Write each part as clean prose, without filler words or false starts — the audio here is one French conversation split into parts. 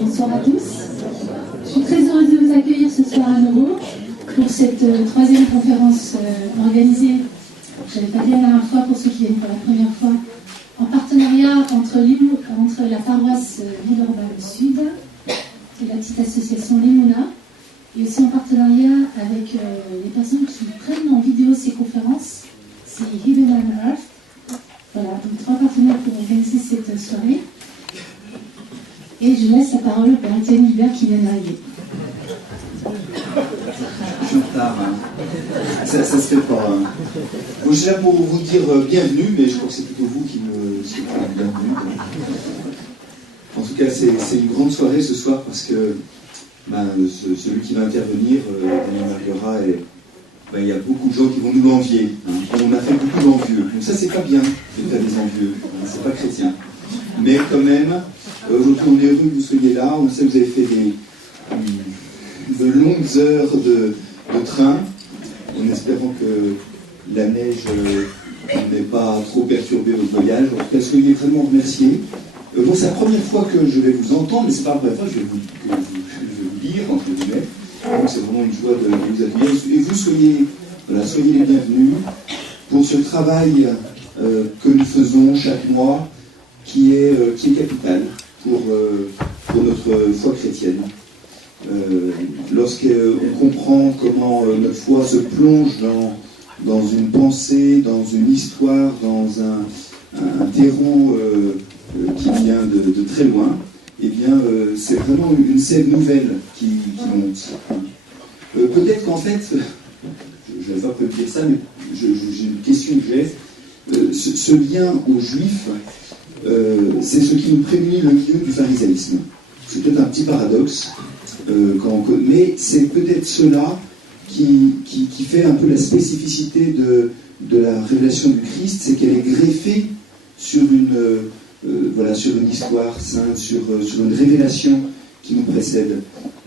Bonsoir à tous. Je suis très heureuse de vous accueillir ce soir à nouveau pour cette troisième conférence organisée, je ne l'avais pas dit la dernière fois pour ceux qui viennent pour la première fois, en partenariat entre la paroisse Villeurbanne Sud et la petite association Limona, et aussi en partenariat avec les personnes qui prennent en vidéo ces conférences, c'est Heaven and Earth. Voilà, donc 3 partenaires pour organiser cette soirée. Et je laisse la parole au Père Étienne Hubert qui vient d'arriver. Je suis en retard, hein. Ça se fait pas. Hein. Bon, je suis là pour vous dire bienvenue, mais je crois que c'est plutôt vous qui me souhaitez la bienvenue. En tout cas, c'est une grande soirée ce soir parce que celui qui va intervenir, Daniel Marguera, il y a beaucoup de gens qui vont nous l'envier. Hein. On a fait beaucoup d'envieux. Donc ça, c'est pas bien de faire des envieux. Hein. C'est pas chrétien. Mais quand même, aujourd'hui, on est heureux que vous soyez là. On sait que vous avez fait de longues heures de train, en espérant que la neige n'ait pas trop perturbé votre voyage. En tout cas, soyez vraiment remerciés. Bon, c'est la première fois que je vais vous entendre, mais c'est pas la première fois que je vais vous lire, entre guillemets. Donc c'est vraiment une joie de vous accueillir. Et vous, soyez les bienvenus pour ce travail que nous faisons chaque mois, qui est capital pour notre foi chrétienne. Lorsqu'on comprend comment notre foi se plonge dans une pensée, dans une histoire, dans un terreau qui vient de très loin, eh bien, c'est vraiment une scène nouvelle qui monte. Peut-être qu'en fait, je n'avais pas prévu de dire ça, mais j'ai une question que j'ai. Ce lien aux Juifs, c'est ce qui nous prémunit le milieu du pharisaïsme. C'est peut-être un petit paradoxe, mais c'est peut-être cela qui fait un peu la spécificité de la révélation du Christ, c'est qu'elle est greffée sur une histoire sainte, sur une révélation qui nous précède.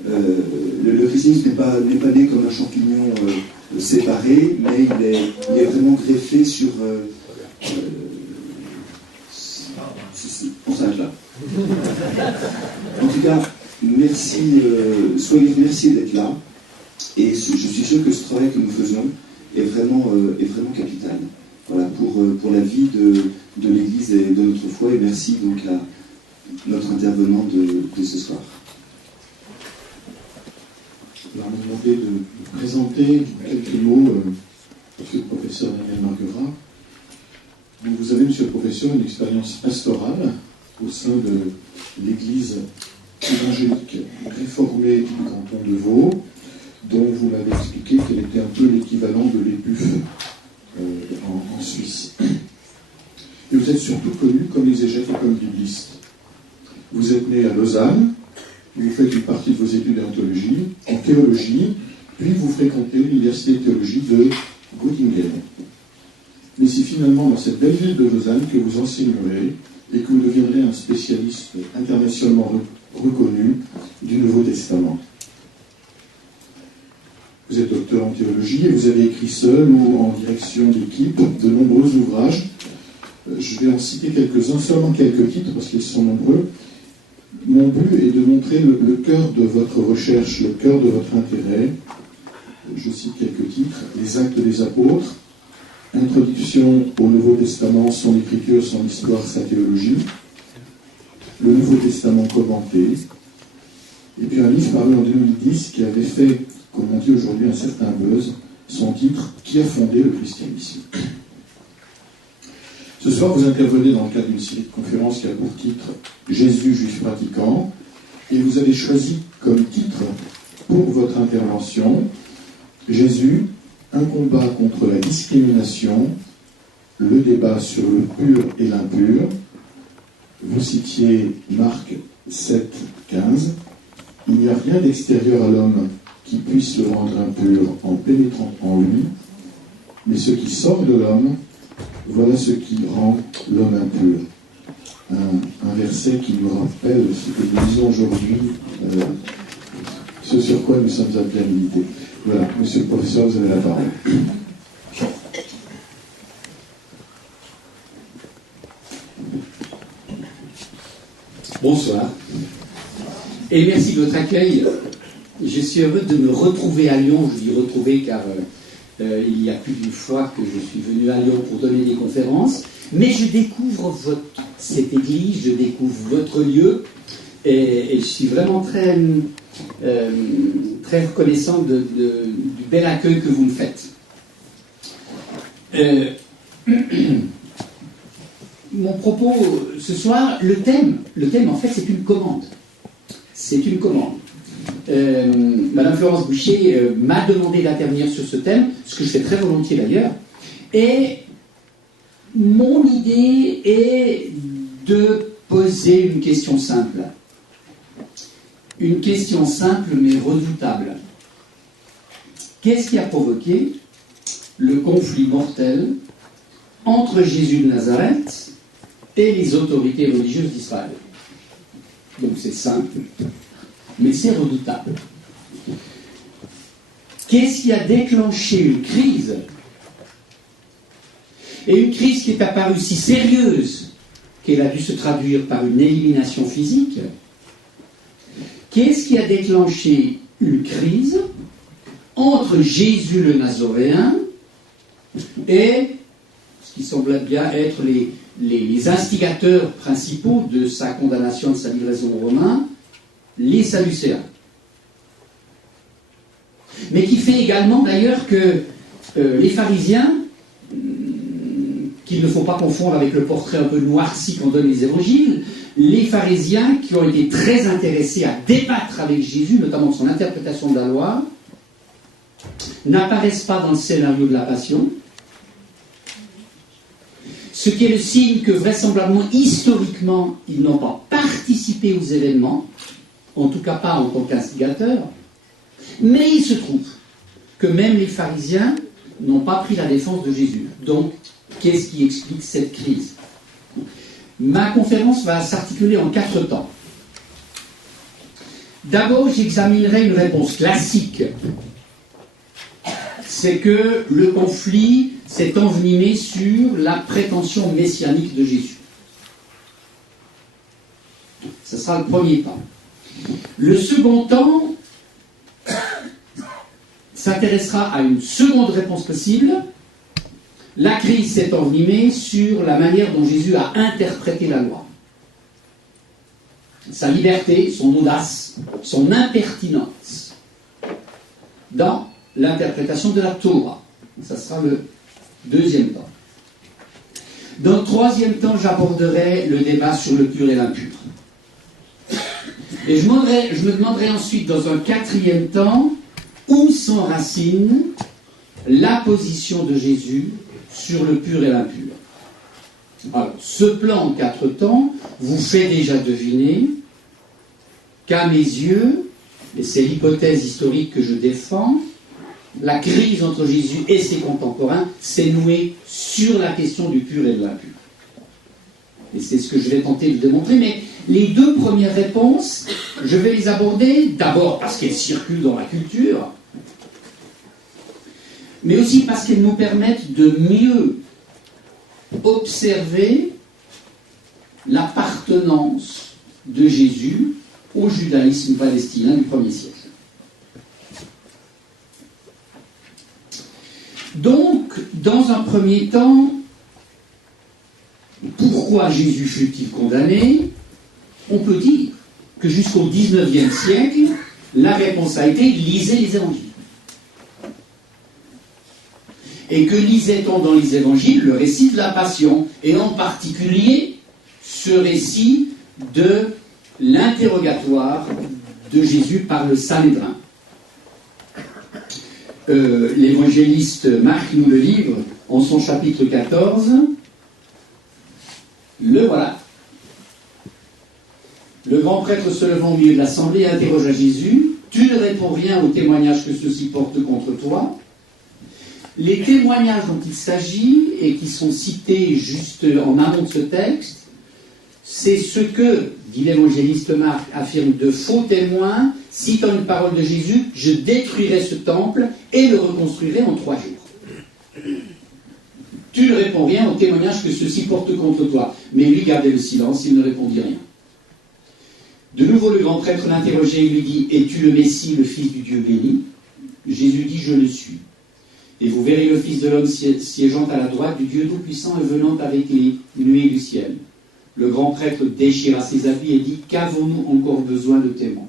Le christianisme n'est pas né comme un champignon séparé, mais il est vraiment greffé sur pour ça là. En tout cas, merci, soyez remerciés d'être là, et je suis sûr que ce travail que nous faisons est vraiment capital. Voilà, pour la vie de l'Église et de notre foi, et merci donc à notre intervenant de ce soir. Alors, on m'a demandé de présenter quelques mots monsieur le professeur Daniel Marguera. Donc, vous avez, monsieur le professeur, une expérience pastorale au sein de l'Église évangélique réformée du canton de Vaud, dont vous m'avez expliqué qu'elle était un peu l'équivalent de l'EPUF en Suisse. Et vous êtes surtout connu comme exégète et comme bibliste. Vous êtes né à Lausanne, vous faites une partie de vos études en théologie, puis vous fréquentez l'université de théologie de Göttingen. Mais c'est finalement dans cette belle ville de Lausanne que vous enseignerez et que vous deviendrez un spécialiste internationalement reconnu du Nouveau Testament. Vous êtes docteur en théologie et vous avez écrit seul ou en direction d'équipe de nombreux ouvrages. Je vais en citer quelques-uns, seulement quelques titres parce qu'ils sont nombreux. Mon but est de montrer le cœur de votre recherche, le cœur de votre intérêt. Je cite quelques titres. Les Actes des Apôtres, Introduction au Nouveau Testament, son écriture, son histoire, sa théologie. Le Nouveau Testament commenté. Et puis un livre paru en 2010 qui avait fait, comme on dit aujourd'hui, un certain buzz, son titre « Qui a fondé le christianisme ?» Ce soir, vous intervenez dans le cadre d'une série de conférences qui a pour titre « Jésus, juif pratiquant » et vous avez choisi comme titre pour votre intervention « Jésus, un combat contre la discrimination, le débat sur le pur et l'impur ». Vous citiez Marc 7, 15. « Il n'y a rien d'extérieur à l'homme qui puisse le rendre impur en pénétrant en lui, mais ce qui sort de l'homme, voilà ce qui rend l'homme impur. » Un verset qui nous rappelle ce que nous disons aujourd'hui, ce sur quoi nous sommes appelés à militer. Voilà, monsieur le professeur, vous avez la parole. Bonsoir. Et merci de votre accueil. Je suis heureux de me retrouver à Lyon. Je dis retrouver car il y a plus d'une fois que je suis venu à Lyon pour donner des conférences. Mais je découvre cette église, je découvre votre lieu. Et je suis vraiment très reconnaissant du bel accueil que vous me faites. Mon propos ce soir, le thème en fait c'est une commande. C'est une commande. Madame Florence Boucher m'a demandé d'intervenir sur ce thème, ce que je fais très volontiers d'ailleurs. Et mon idée est de poser une question simple. Une question simple mais redoutable. Qu'est-ce qui a provoqué le conflit mortel entre Jésus de Nazareth et les autorités religieuses d'Israël? Donc c'est simple, mais c'est redoutable. Qu'est-ce qui a déclenché une crise? Et une crise qui est apparue si sérieuse qu'elle a dû se traduire par une élimination physique. Qu'est-ce qui a déclenché une crise entre Jésus le Nazoréen et ce qui semble bien être les instigateurs principaux de sa condamnation, de sa livraison aux Romains, les Sadducéens. Mais qui fait également d'ailleurs que les pharisiens, qu'il ne faut pas confondre avec le portrait un peu noirci qu'en donnent les évangiles, les pharisiens qui ont été très intéressés à débattre avec Jésus, notamment de son interprétation de la loi, n'apparaissent pas dans le scénario de la Passion, ce qui est le signe que vraisemblablement, historiquement, ils n'ont pas participé aux événements, en tout cas pas en tant qu'instigateurs, mais il se trouve que même les pharisiens n'ont pas pris la défense de Jésus. Donc, qu'est-ce qui explique cette crise? Ma conférence va s'articuler en 4 temps. D'abord, j'examinerai une réponse classique. C'est que le conflit s'est envenimé sur la prétention messianique de Jésus. Ce sera le premier temps. Le second temps s'intéressera à une seconde réponse possible. La crise s'est envenimée sur la manière dont Jésus a interprété la loi. Sa liberté, son audace, son impertinence dans l'interprétation de la Torah. Ça sera le deuxième temps. Dans le troisième temps, j'aborderai le débat sur le pur et l'impur. Et je me demanderai ensuite, dans un quatrième temps, où s'enracine la position de Jésus sur le pur et l'impur. Alors, ce plan en 4 temps vous fait déjà deviner qu'à mes yeux, et c'est l'hypothèse historique que je défends, la crise entre Jésus et ses contemporains s'est nouée sur la question du pur et de l'impur. Et c'est ce que je vais tenter de démontrer, mais les 2 premières réponses, je vais les aborder d'abord parce qu'elles circulent dans la culture, mais aussi parce qu'elles nous permettent de mieux observer l'appartenance de Jésus au judaïsme palestinien du 1er siècle. Donc, dans un premier temps, pourquoi Jésus fut-il condamné? On peut dire que jusqu'au XIXe siècle, la réponse a été « lisez les évangiles ». Et que lisait-on dans les évangiles? Le récit de la Passion, et en particulier ce récit de l'interrogatoire de Jésus par le Sanhédrin. L'évangéliste Marc nous le livre en son chapitre 14. Le voilà. Le grand prêtre se levant au milieu de l'assemblée interrogea Jésus. Tu ne réponds rien aux témoignages que ceux-ci portent contre toi. Les témoignages dont il s'agit et qui sont cités juste en amont de ce texte, c'est ce que, dit l'évangéliste Marc, affirme de faux témoins, citant une parole de Jésus, je détruirai ce temple et le reconstruirai en 3 jours. Tu ne réponds rien aux témoignages que ceux-ci portent contre toi. Mais lui gardait le silence, il ne répondit rien. De nouveau, le grand prêtre l'interrogeait et lui dit, es-tu le Messie, le Fils du Dieu béni? Jésus dit, je le suis. Et vous verrez le Fils de l'homme siégeant à la droite du Dieu Tout-Puissant et venant avec les nuées du ciel. Le grand prêtre déchira ses habits et dit, qu'avons-nous encore besoin de témoins?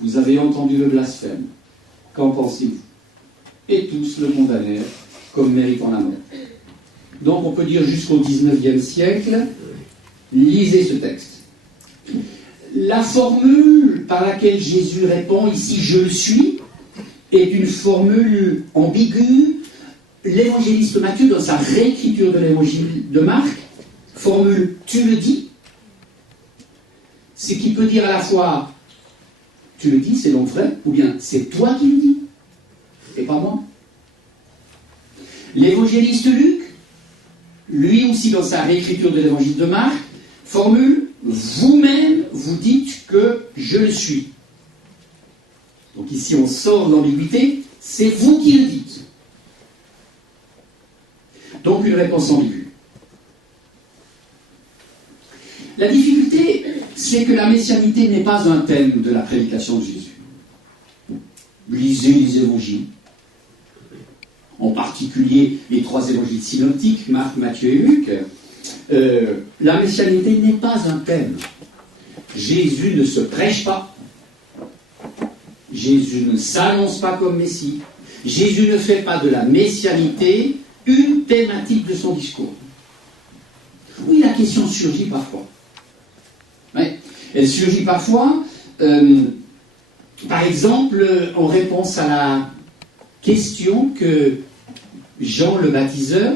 Vous avez entendu le blasphème. Qu'en pensez-vous? Et tous le condamnèrent comme méritant la mort. Donc on peut dire jusqu'au XIXe siècle, lisez ce texte. La formule par laquelle Jésus répond ici « je le suis » est une formule ambiguë. L'évangéliste Matthieu, dans sa réécriture de l'évangile de Marc, formule « tu le dis », ce qui peut dire à la fois « tu le dis, c'est donc vrai » ou bien « c'est toi qui le dis et pas moi ». L'évangéliste Luc, lui aussi dans sa réécriture de l'évangile de Marc, formule « vous-même vous dites que je le suis ». Donc ici on sort de l'ambiguïté, c'est vous qui le dites. Donc une réponse ambiguë. La difficulté, c'est que la messianité n'est pas un thème de la prédication de Jésus. Lisez les évangiles, en particulier les 3 évangiles synoptiques, Marc, Matthieu et Luc. La messianité n'est pas un thème. Jésus ne se prêche pas. Jésus ne s'annonce pas comme Messie. Jésus ne fait pas de la messianité une thématique de son discours. Oui, la question surgit parfois. Ouais, elle surgit parfois, par exemple, en réponse à la question que Jean le baptiseur,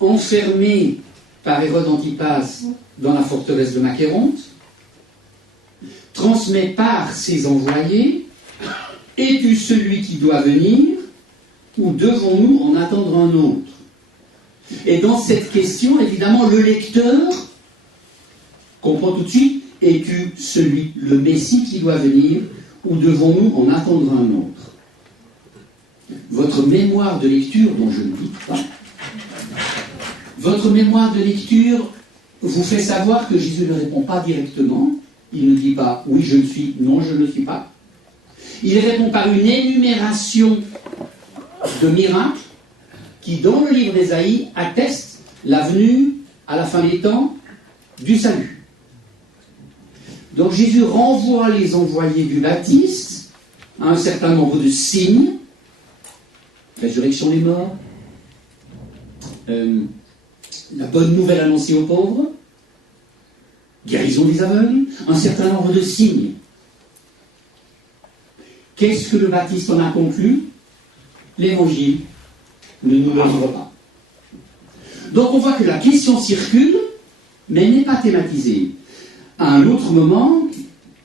enfermé par Hérode Antipas dans la forteresse de Macéronte, transmet par ses envoyés, « Es-tu celui qui doit venir, ou devons-nous en attendre un autre ?» Et dans cette question, évidemment, le lecteur comprend tout de suite, « Es-tu celui, le Messie qui doit venir, ou devons-nous en attendre un autre ?» Votre mémoire de lecture, dont je ne doute pas, votre mémoire de lecture vous fait savoir que Jésus ne répond pas directement. Il ne dit pas « oui, je le suis »,« non, je ne le suis pas ». Il répond par une énumération de miracles qui, dans le livre d'Ésaïe, attestent la venue, à la fin des temps, du salut. Donc Jésus renvoie les envoyés du Baptiste à un certain nombre de signes, résurrection des morts, la bonne nouvelle annoncée aux pauvres, guérison des aveugles, un certain nombre de signes. Qu'est-ce que le Baptiste en a conclu? L'Évangile ne nous le livre pas. Donc on voit que la question circule, mais n'est pas thématisée. À un autre moment,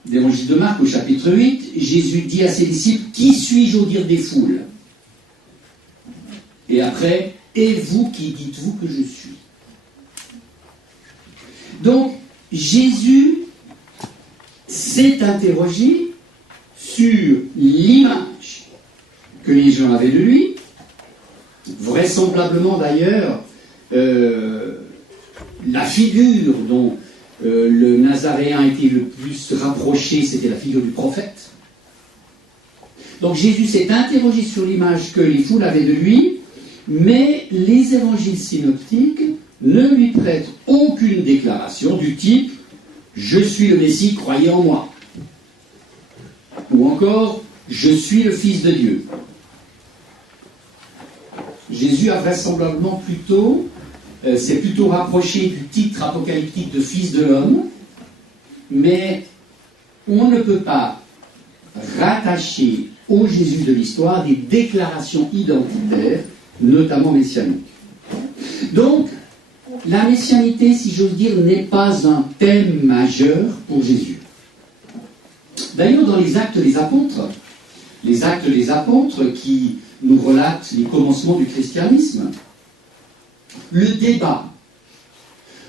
l'Évangile de Marc au chapitre 8, Jésus dit à ses disciples, « Qui suis-je au dire des foules ?» Et après, « Et vous, qui dites-vous que je suis ?» Donc, Jésus s'est interrogé sur l'image que les gens avaient de lui, vraisemblablement d'ailleurs, la figure dont le Nazaréen était le plus rapproché, c'était la figure du prophète. Donc Jésus s'est interrogé sur l'image que les foules avaient de lui, mais les évangiles synoptiques ne lui prêtent aucune déclaration du type « Je suis le Messie, croyez en moi » ou encore « Je suis le Fils de Dieu ». Jésus a vraisemblablement s'est plutôt rapproché du titre apocalyptique de Fils de l'homme, mais on ne peut pas rattacher au Jésus de l'histoire des déclarations identitaires, notamment messianiques. Donc, la messianité, si j'ose dire, n'est pas un thème majeur pour Jésus. D'ailleurs, dans les Actes des Apôtres qui nous relatent les commencements du christianisme, le débat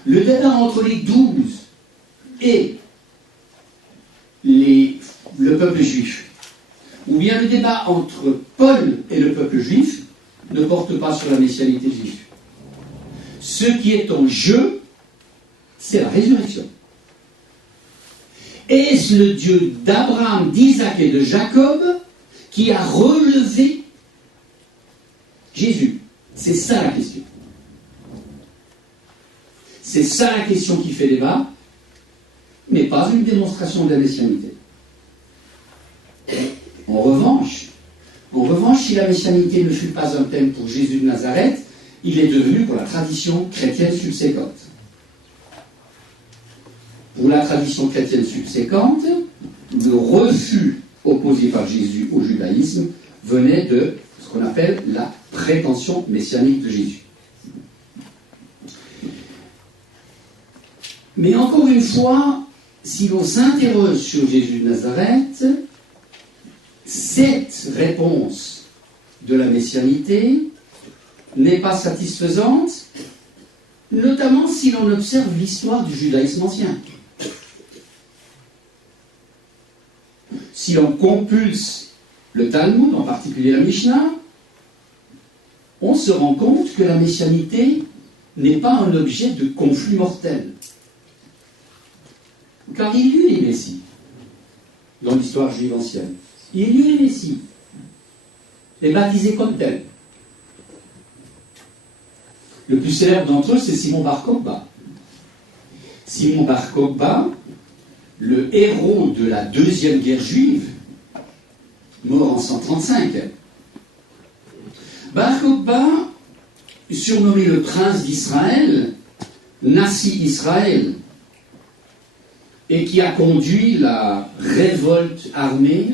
entre les 12 et le peuple juif, ou bien le débat entre Paul et le peuple juif, ne porte pas sur la messianité de Jésus. Ce qui est en jeu, c'est la résurrection. Est-ce le Dieu d'Abraham, d'Isaac et de Jacob qui a relevé Jésus? C'est ça la question. C'est ça la question qui fait débat, mais pas une démonstration de la messianité. En revanche, si la messianité ne fut pas un thème pour Jésus de Nazareth, il est devenu pour la tradition chrétienne subséquente. Pour la tradition chrétienne subséquente, le refus opposé par Jésus au judaïsme venait de ce qu'on appelle la prétention messianique de Jésus. Mais encore une fois, si l'on s'interroge sur Jésus de Nazareth, cette réponse de la messianité n'est pas satisfaisante, notamment si l'on observe l'histoire du judaïsme ancien. Si l'on compulse le Talmud, en particulier la Mishnah, on se rend compte que la messianité n'est pas un objet de conflit mortel. Car il y eut les messies dans l'histoire juive ancienne. Il y eut les messies, et baptisés comme tels. Le plus célèbre d'entre eux, c'est Simon Bar Kokhba. Simon Bar Kokhba, le héros de la deuxième guerre juive, mort en 135. Bar Kokhba, surnommé le prince d'Israël, Nassi Israël, et qui a conduit la révolte armée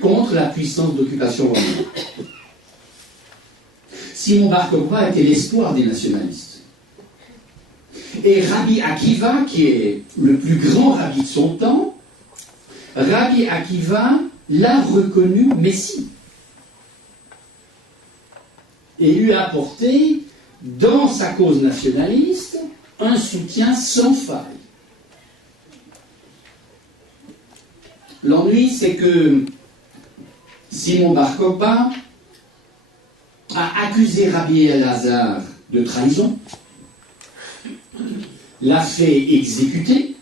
contre la puissance d'occupation romaine. Simon Bar Kokhba était l'espoir des nationalistes. Et Rabbi Akiva, qui est le plus grand rabbi de son temps, Rabbi Akiva l'a reconnu Messie. Et lui a apporté, dans sa cause nationaliste, un soutien sans faille. L'ennui, c'est que Simon Bar Kokhba a accusé Rabbi Elazar de trahison, l'a fait exécuter,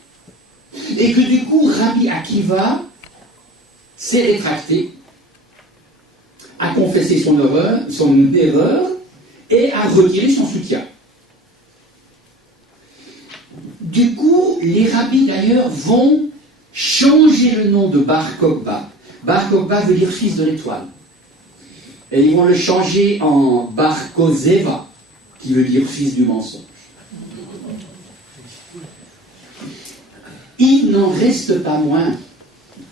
et que du coup, Rabbi Akiva s'est rétracté, a confessé son erreur et a retiré son soutien. Du coup, les rabbis d'ailleurs vont changer le nom de Bar Kokhba. Bar Kokhba veut dire fils de l'étoile. Et ils vont le changer en Bar Kozeva, qui veut dire fils du mensonge. Il n'en reste pas moins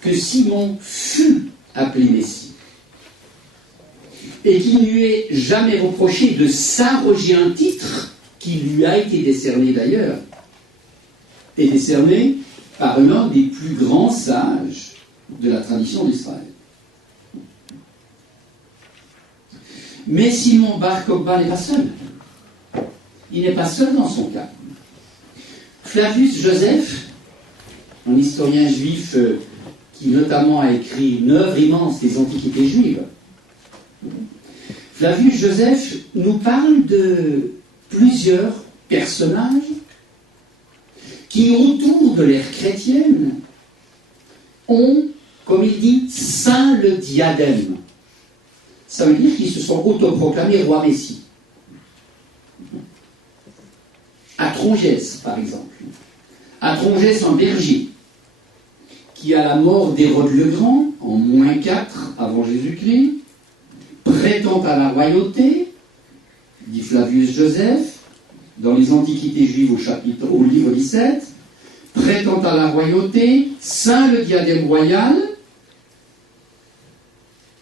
que Simon fut appelé Messie. Et qu'il ne lui est jamais reproché de s'arroger un titre qui lui a été décerné d'ailleurs, et décerné par l'un des plus grands sages de la tradition d'Israël. Mais Simon Bar Kokhba n'est pas seul. Il n'est pas seul dans son cas. Flavius Joseph, un historien juif qui notamment a écrit une œuvre immense des Antiquités juives, Flavius Joseph nous parle de plusieurs personnages qui, autour de l'ère chrétienne, ont, comme il dit, ceint le diadème. Ça veut dire qu'ils se sont autoproclamés roi Messie. Atrongès, par exemple. Atrongès, un berger, qui à la mort d'Hérode le Grand, en -4 avant Jésus-Christ, prétend à la royauté, dit Flavius Joseph, dans les Antiquités juives au livre 17, prétend à la royauté, ceint le diadème royal.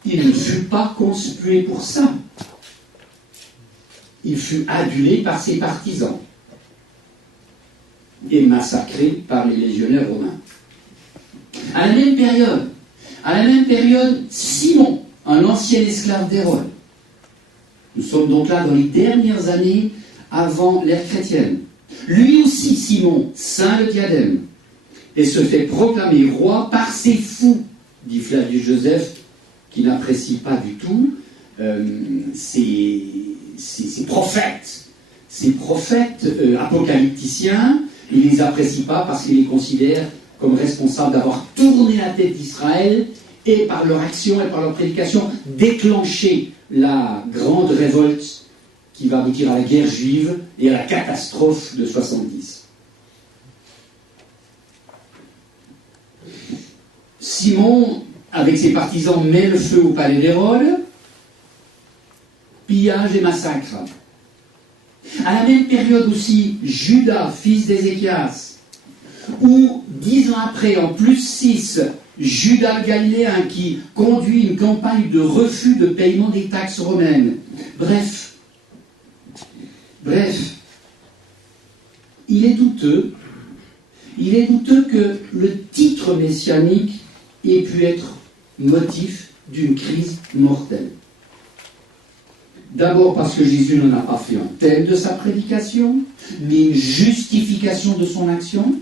Il ne fut pas conspué pour ça. Il fut adulé par ses partisans et massacré par les légionnaires romains. À la même période, Simon, un ancien esclave d'Hérode. Nous sommes donc là dans les dernières années avant l'ère chrétienne. Lui aussi, Simon, ceint le diadème et se fait proclamer roi par ses fous, dit Flavius Joseph, qui n'apprécie pas du tout ces prophètes apocalypticiens. Il ne les apprécie pas parce qu'il les considère comme responsables d'avoir tourné la tête d'Israël et par leur action et par leur prédication déclenché la grande révolte qui va aboutir à la guerre juive et à la catastrophe de 70. Simon, avec ses partisans, met le feu au palais d'Hérode, pillage et massacre. À la même période aussi, Judas, fils d'Ézéchias, ou 10 ans après, en plus 6, Judas le Galiléen qui conduit une campagne de refus de paiement des taxes romaines. Bref, il est douteux que le titre messianique ait pu être motif d'une crise mortelle. D'abord parce que Jésus n'en a pas fait un thème de sa prédication, mais une justification de son action.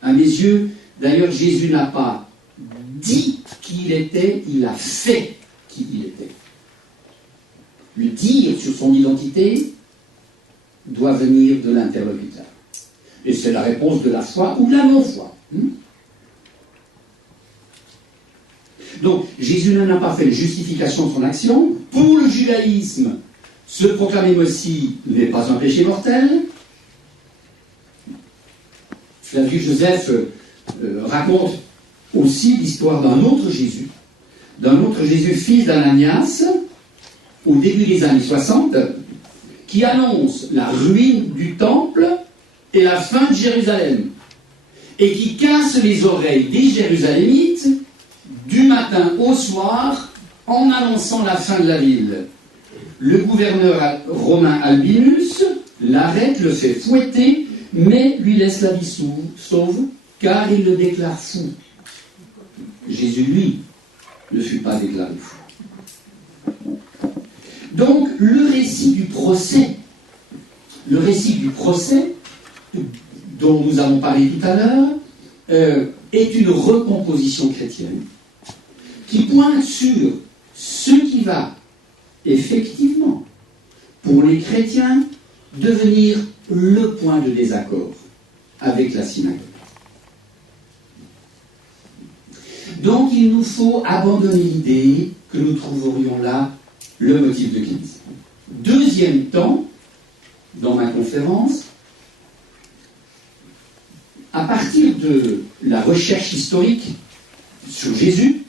À mes yeux, d'ailleurs, Jésus n'a pas dit qui il était, il a fait qui il était. Le dire sur son identité doit venir de l'interlocuteur. Et c'est la réponse de la foi ou de la non-foi. Donc, Jésus n'en a pas fait une justification de son action. Pour le judaïsme, se proclamer Messie n'est pas un péché mortel. Flavius Joseph raconte aussi l'histoire d'un autre Jésus, fils d'Ananias, au début des années 60, qui annonce la ruine du temple et la fin de Jérusalem, et qui casse les oreilles des Jérusalémites du matin au soir en annonçant la fin de la ville. Le gouverneur romain Albinus l'arrête, le fait fouetter, mais lui laisse la vie sauve, car il le déclare fou. Jésus, lui, ne fut pas déclaré fou. Donc, le récit du procès dont nous avons parlé tout à l'heure, est une recomposition chrétienne qui pointe sur ce qui va effectivement, pour les chrétiens, devenir le point de désaccord avec la synagogue. Donc il nous faut abandonner l'idée que nous trouverions là le motif de crise. Deuxième temps, dans ma conférence, à partir de la recherche historique sur Jésus,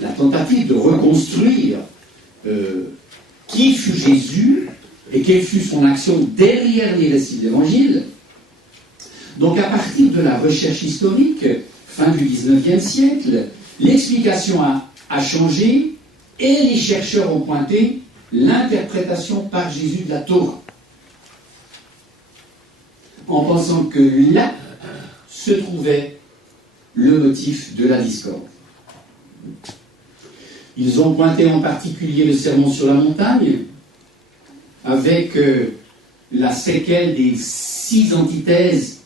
la tentative de reconstruire qui fut Jésus et quelle fut son action derrière les récits de l'Évangile. Donc à partir de la recherche historique, fin du XIXe siècle, l'explication a changé et les chercheurs ont pointé l'interprétation par Jésus de la Torah, en pensant que là se trouvait le motif de la discorde. Ils ont pointé en particulier le sermon sur la montagne, avec la séquelle des 6 antithèses.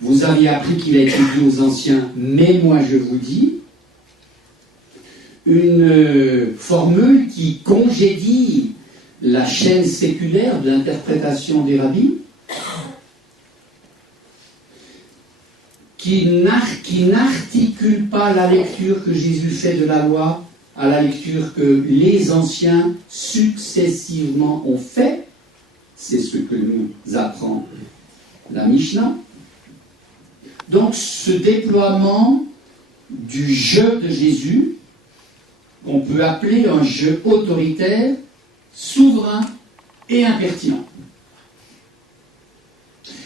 Vous aviez appris qu'il a été dit aux anciens, mais moi je vous dis. Une formule qui congédie la chaîne séculaire de l'interprétation des rabbis, qui n'articule pas la lecture que Jésus fait de la loi à la lecture que les anciens successivement ont fait. C'est ce que nous apprend la Mishnah. Donc ce déploiement du jeu de Jésus, qu'on peut appeler un jeu autoritaire, souverain et impertinent.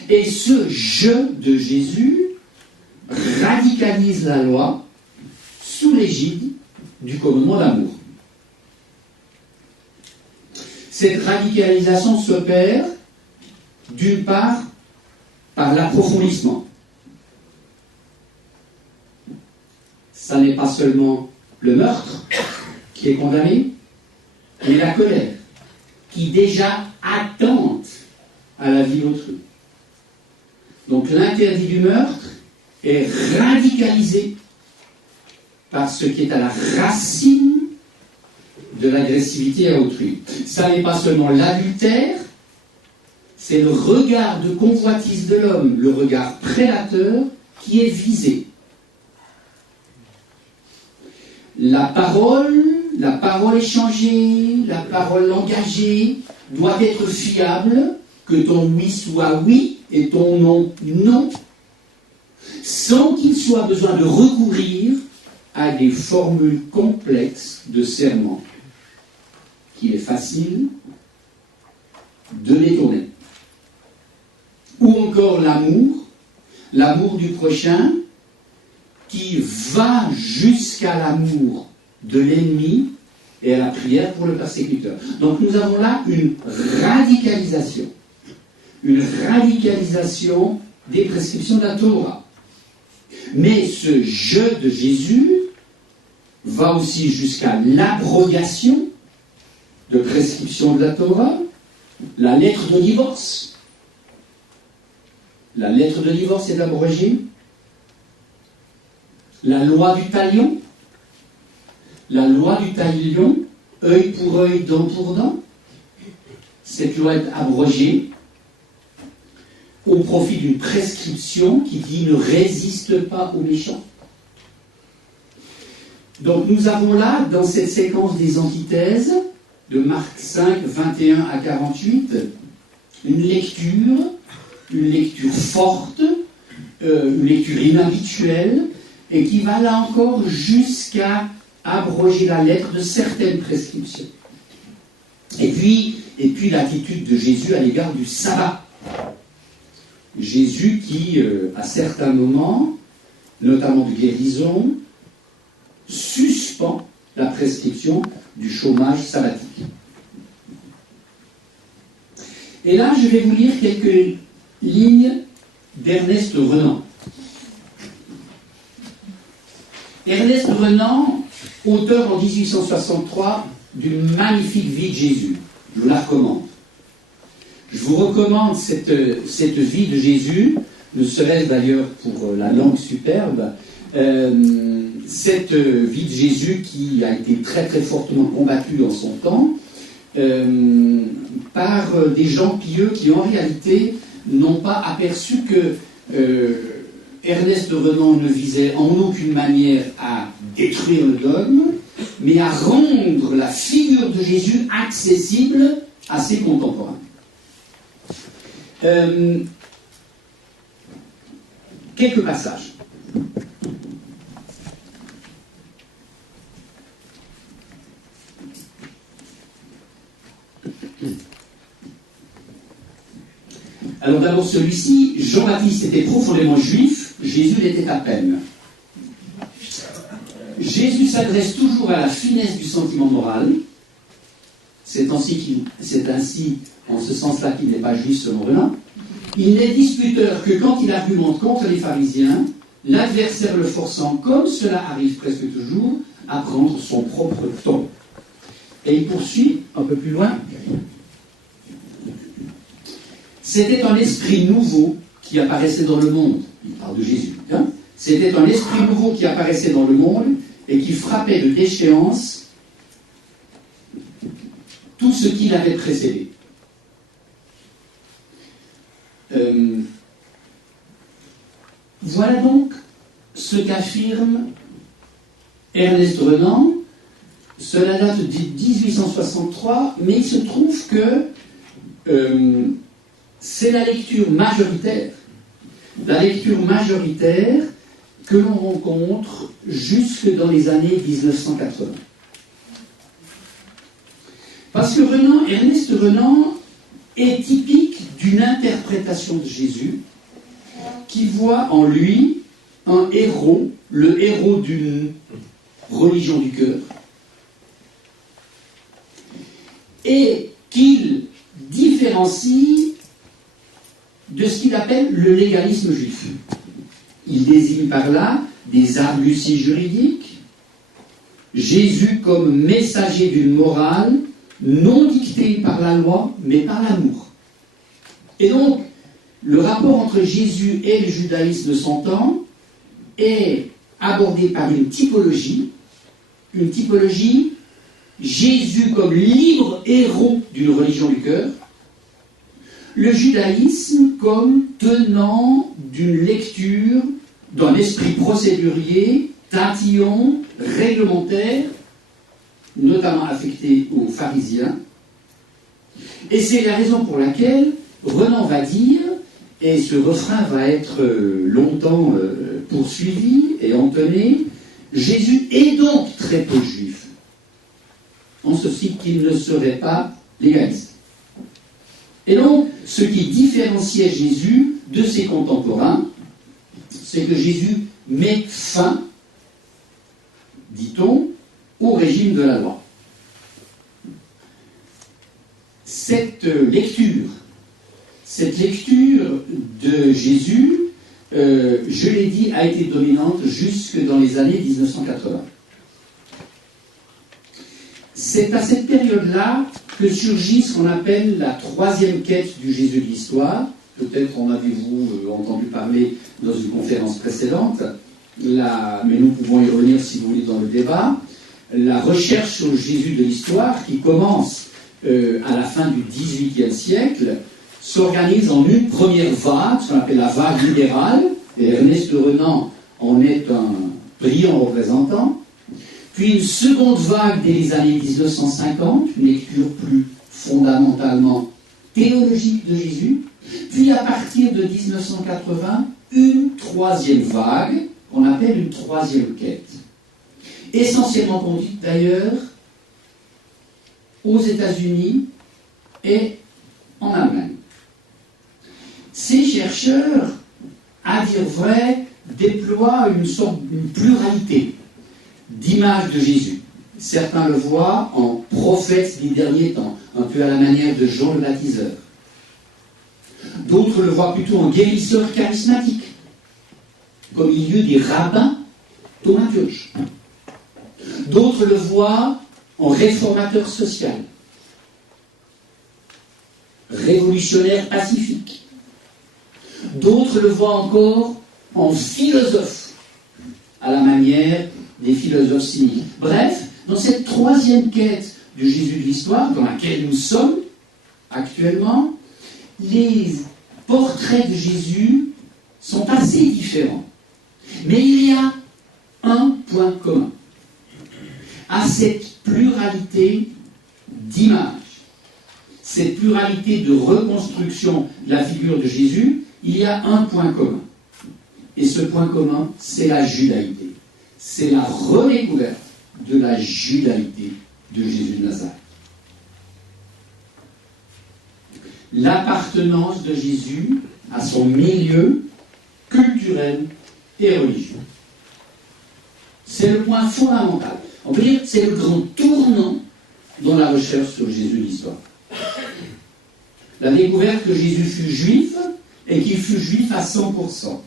Et ce jeu de Jésus radicalise la loi sous l'égide du commandement d'amour. Cette radicalisation s'opère d'une part par l'approfondissement. Ça n'est pas seulement le meurtre qui est condamné, mais la colère qui déjà attente à la vie d'autrui. Donc l'interdit du meurtre est radicalisé par ce qui est à la racine de l'agressivité à autrui. Ça n'est pas seulement l'adultère, c'est le regard de convoitise de l'homme, le regard prédateur, qui est visé. La parole échangée, la parole engagée doit être fiable, que ton oui soit oui et ton non, non, sans qu'il soit besoin de recourir à des formules complexes de serment qu'il est facile de détourner. Ou encore l'amour du prochain, qui va jusqu'à l'amour de l'ennemi et à la prière pour le persécuteur. Donc nous avons là une radicalisation des prescriptions de la Torah. Mais ce jeu de Jésus va aussi jusqu'à l'abrogation de prescriptions de la Torah, la lettre de divorce. La lettre de divorce est abrogée. La loi du talion, œil pour œil, dent pour dent, cette loi est abrogée au profit d'une prescription qui dit ne résiste pas aux méchants. Donc nous avons là, dans cette séquence des antithèses, de Marc 5, 21 à 48, une lecture forte, une lecture inhabituelle, et qui va là encore jusqu'à abroger la lettre de certaines prescriptions. Et puis l'attitude de Jésus à l'égard du sabbat. Jésus qui, à certains moments, notamment de guérison, suspend la prescription du chômage sabbatique. Et là, je vais vous lire quelques lignes d'Ernest Renan. Ernest Renan, auteur en 1863 d'une magnifique vie de Jésus. Je vous la recommande. Je vous recommande cette vie de Jésus, ne serait-ce d'ailleurs pour la langue superbe, cette vie de Jésus qui a été très très fortement combattue dans son temps par des gens pieux qui en réalité n'ont pas aperçu que Ernest Renan ne visait en aucune manière à détruire le dogme, mais à rendre la figure de Jésus accessible à ses contemporains. Quelques passages. Alors d'abord celui-ci, Jean-Baptiste était profondément juif, Jésus l'était à peine. Jésus s'adresse toujours à la finesse du sentiment moral. C'est ainsi, en ce sens-là, qu'il n'est pas juif selon Renan. Il n'est disputeur que quand il argumente contre les pharisiens, l'adversaire le forçant, comme cela arrive presque toujours, à prendre son propre ton. Et il poursuit un peu plus loin. C'était un esprit nouveau qui apparaissait dans le monde. Il parle de Jésus. Hein? C'était un esprit nouveau qui apparaissait dans le monde et qui frappait de déchéance tout ce qui l'avait précédé. Voilà donc ce qu'affirme Ernest Renan. Cela date de 1863, mais il se trouve que c'est la lecture majoritaire que l'on rencontre jusque dans les années 1980. Parce que Ernest Renan est typique d'une interprétation de Jésus qui voit en lui un héros, le héros d'une religion du cœur, et qu'il différencie de ce qu'il appelle le légalisme juif. Il désigne par là des arguties juridiques, Jésus comme messager d'une morale non dictée par la loi, mais par l'amour. Et donc, le rapport entre Jésus et le judaïsme de son temps est abordé par une typologie, Jésus comme libre héros d'une religion du cœur, le judaïsme comme tenant d'une lecture, d'un esprit procédurier, tatillon, réglementaire, notamment affecté aux pharisiens. Et c'est la raison pour laquelle Renan va dire, et ce refrain va être longtemps poursuivi et entonné, Jésus est donc très peu juif, en ceci qu'il ne serait pas légaliste. Et donc, ce qui différenciait Jésus de ses contemporains, c'est que Jésus met fin, dit-on, au régime de la loi. Cette lecture de Jésus, je l'ai dit, a été dominante jusque dans les années 1980. C'est à cette période-là que surgit ce qu'on appelle la troisième quête du Jésus de l'histoire. Peut-être en avez-vous entendu parler dans une conférence précédente, mais nous pouvons y revenir si vous voulez dans le débat. La recherche sur Jésus de l'histoire, qui commence à la fin du XVIIIe siècle, s'organise en une première vague, ce qu'on appelle la vague libérale, et Ernest Renan en est un brillant représentant. Puis une seconde vague dès les années 1950, une lecture plus fondamentalement théologique de Jésus. Puis à partir de 1980, une troisième vague, qu'on appelle une troisième quête. Essentiellement conduite d'ailleurs aux États-Unis et en Allemagne. Ces chercheurs, à dire vrai, déploient une pluralité d'images de Jésus. Certains le voient en prophète des derniers temps, un peu à la manière de Jean le Baptiseur. D'autres le voient plutôt en guérisseur charismatique, comme il y eut des rabbins thaumaturges. D'autres le voient en réformateur social, révolutionnaire pacifique. D'autres le voient encore en philosophe, à la manière des philosophes cyniques. Bref, dans cette troisième quête du Jésus de l'histoire, dans laquelle nous sommes actuellement, les portraits de Jésus sont assez différents. Mais il y a un point commun à cette pluralité d'images, cette pluralité de reconstruction de la figure de Jésus. Il y a un point commun. Et ce point commun, c'est la judaïté. C'est la redécouverte de la judaïté de Jésus de Nazareth. L'appartenance de Jésus à son milieu culturel et religieux. C'est le point fondamental. On peut dire que c'est le grand tournant dans la recherche sur Jésus de l'histoire. La découverte que Jésus fut juif et qu'il fut juif à 100%.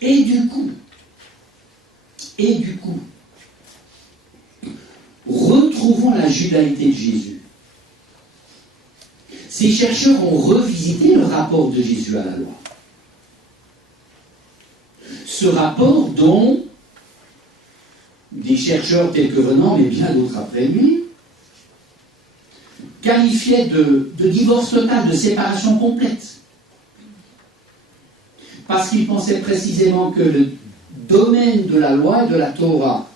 Et du coup, retrouvons la judaïté de Jésus. Ces chercheurs ont revisité le rapport de Jésus à la loi. Ce rapport dont des chercheurs tels que Renan, mais bien d'autres après lui, qualifiaient de divorce total, de séparation complète. Parce qu'ils pensaient précisément que le domaine de la loi et de la Torah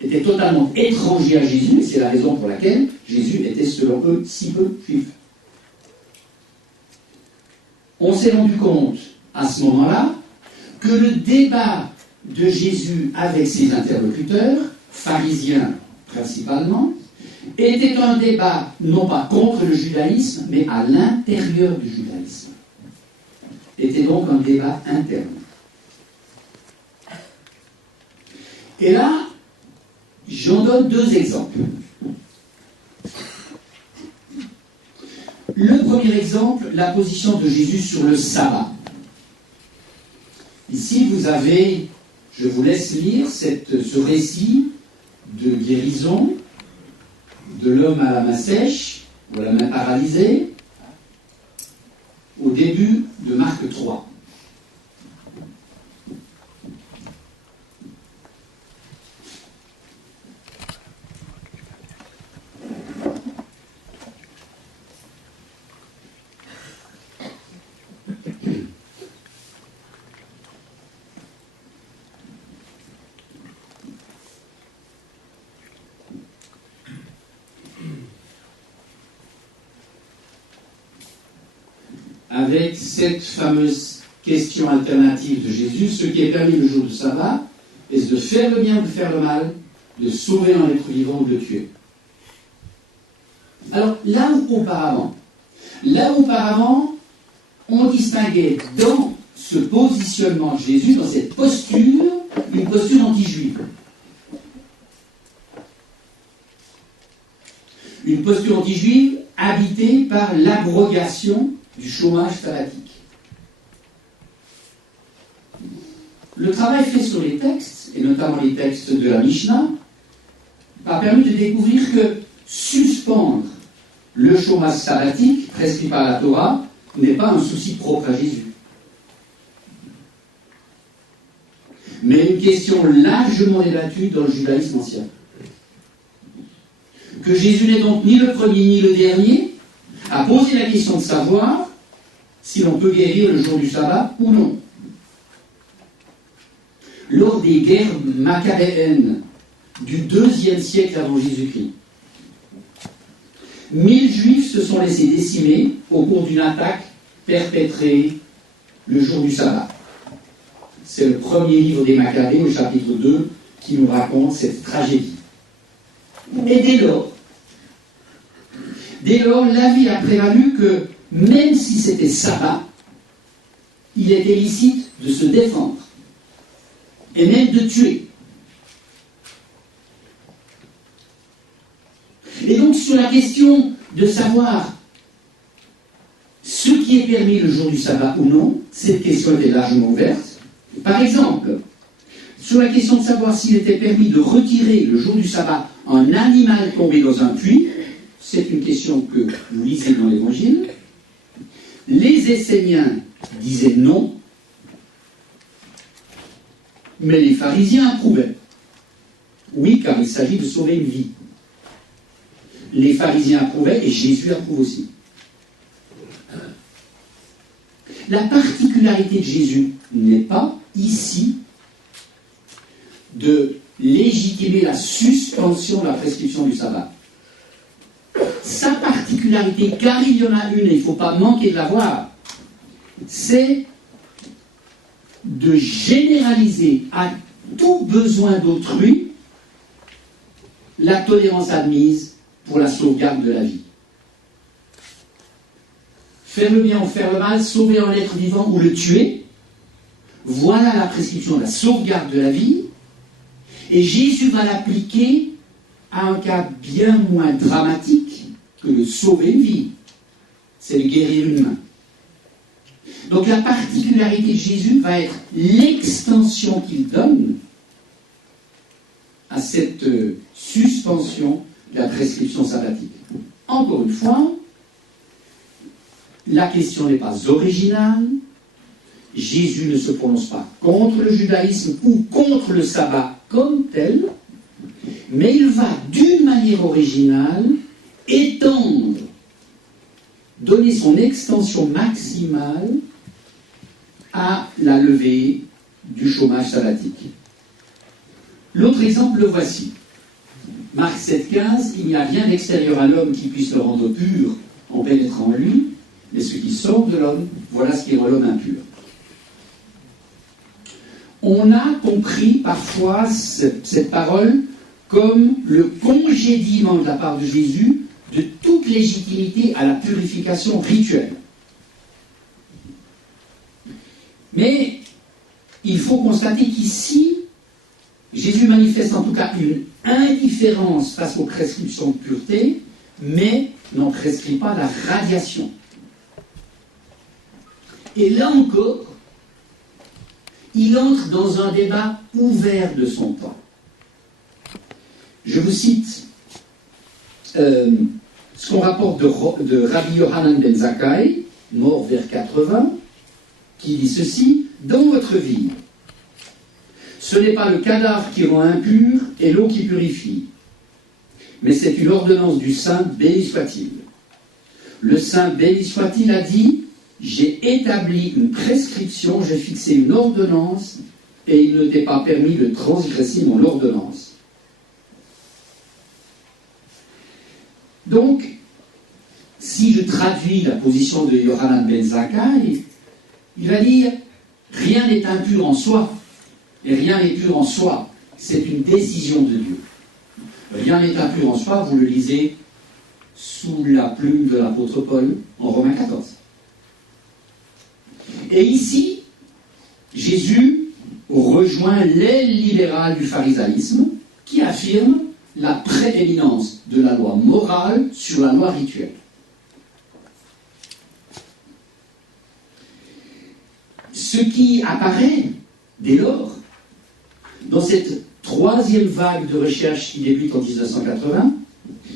était totalement étranger à Jésus, et c'est la raison pour laquelle Jésus était, selon eux, si peu juif. On s'est rendu compte, à ce moment-là, que le débat de Jésus avec ses interlocuteurs, pharisiens principalement, était un débat non pas contre le judaïsme, mais à l'intérieur du judaïsme. Était donc un débat interne. Et là, j'en donne deux exemples. Le premier exemple, la position de Jésus sur le sabbat. Ici, vous avez, je vous laisse lire ce récit de guérison de l'homme à la main sèche, ou à la main paralysée, au début de Marc 3. avec cette fameuse question alternative de Jésus, ce qui est permis le jour du sabbat, est-ce de faire le bien ou de faire le mal, de sauver un être vivant ou de le tuer? Alors, là où auparavant, on distinguait dans ce positionnement de Jésus, dans cette posture, une posture anti-juive. Une posture anti-juive habitée par l'abrogation du chômage sabbatique. Le travail fait sur les textes, et notamment les textes de la Mishnah, a permis de découvrir que suspendre le chômage sabbatique prescrit par la Torah n'est pas un souci propre à Jésus, mais une question largement débattue dans le judaïsme ancien. Que Jésus n'est donc ni le premier ni le dernier à poser la question de savoir si l'on peut guérir le jour du sabbat ou non. Lors des guerres maccabéennes du IIe siècle avant Jésus-Christ, 1000 juifs se sont laissés décimer au cours d'une attaque perpétrée le jour du sabbat. C'est le premier livre des Maccabées, au chapitre 2, qui nous raconte cette tragédie. Et dès lors, l'avis a prévalu que, même si c'était sabbat, il était licite de se défendre, et même de tuer. Et donc, sur la question de savoir ce qui est permis le jour du sabbat ou non, cette question était largement ouverte. Par exemple, sur la question de savoir s'il était permis de retirer le jour du sabbat un animal tombé dans un puits, c'est une question que vous lisez dans l'Évangile. Les Esséniens disaient non, mais les pharisiens approuvaient. Oui, car il s'agit de sauver une vie. Les pharisiens approuvaient et Jésus approuve aussi. La particularité de Jésus n'est pas ici de légitimer la suspension de la prescription du sabbat. Sa particularité, car il y en a une et il ne faut pas manquer de la voir, c'est de généraliser à tout besoin d'autrui la tolérance admise pour la sauvegarde de la vie. Faire le bien ou faire le mal, sauver un être vivant ou le tuer, voilà la prescription de la sauvegarde de la vie, et Jésus va l'appliquer à un cas bien moins dramatique que de sauver une vie, c'est de guérir une main. Donc la particularité de Jésus va être l'extension qu'il donne à cette suspension de la prescription sabbatique. Encore une fois, la question n'est pas originale. Jésus ne se prononce pas contre le judaïsme ou contre le sabbat comme tel, mais il va d'une manière originale étendre, donner son extension maximale à la levée du chômage sabbatique. L'autre exemple, le voici. Marc 7,15, il n'y a rien d'extérieur à l'homme qui puisse le rendre pur en pénétrant en lui, mais ce qui sort de l'homme, voilà ce qui rend l'homme impur. On a compris parfois cette parole comme le congédiement de la part de Jésus de toute légitimité à la purification rituelle. Mais il faut constater qu'ici, Jésus manifeste en tout cas une indifférence face aux prescriptions de pureté, mais n'en prescrit pas la radiation. Et là encore, il entre dans un débat ouvert de son temps. Je vous cite ce qu'on rapporte de Rabbi Yohanan ben Zakkai, mort vers 80, qui dit ceci: dans votre vie, ce n'est pas le cadavre qui rend impur et l'eau qui purifie, mais c'est une ordonnance du saint, béni soit-il. Le saint, béni soit-il, a dit: j'ai établi une prescription, j'ai fixé une ordonnance, et il ne t'est pas permis de transgresser mon ordonnance. Donc, si je traduis la position de Yohanan ben Zakkai, il va dire « Rien n'est impur en soi, et rien n'est pur en soi. C'est une décision de Dieu. » Rien n'est impur en soi, vous le lisez sous la plume de l'apôtre Paul en Romains 14. Et ici, Jésus rejoint l'aile libérale du pharisaïsme qui affirme la prééminence de la loi morale sur la loi rituelle. Ce qui apparaît dès lors, dans cette troisième vague de recherche qui débute en 1980,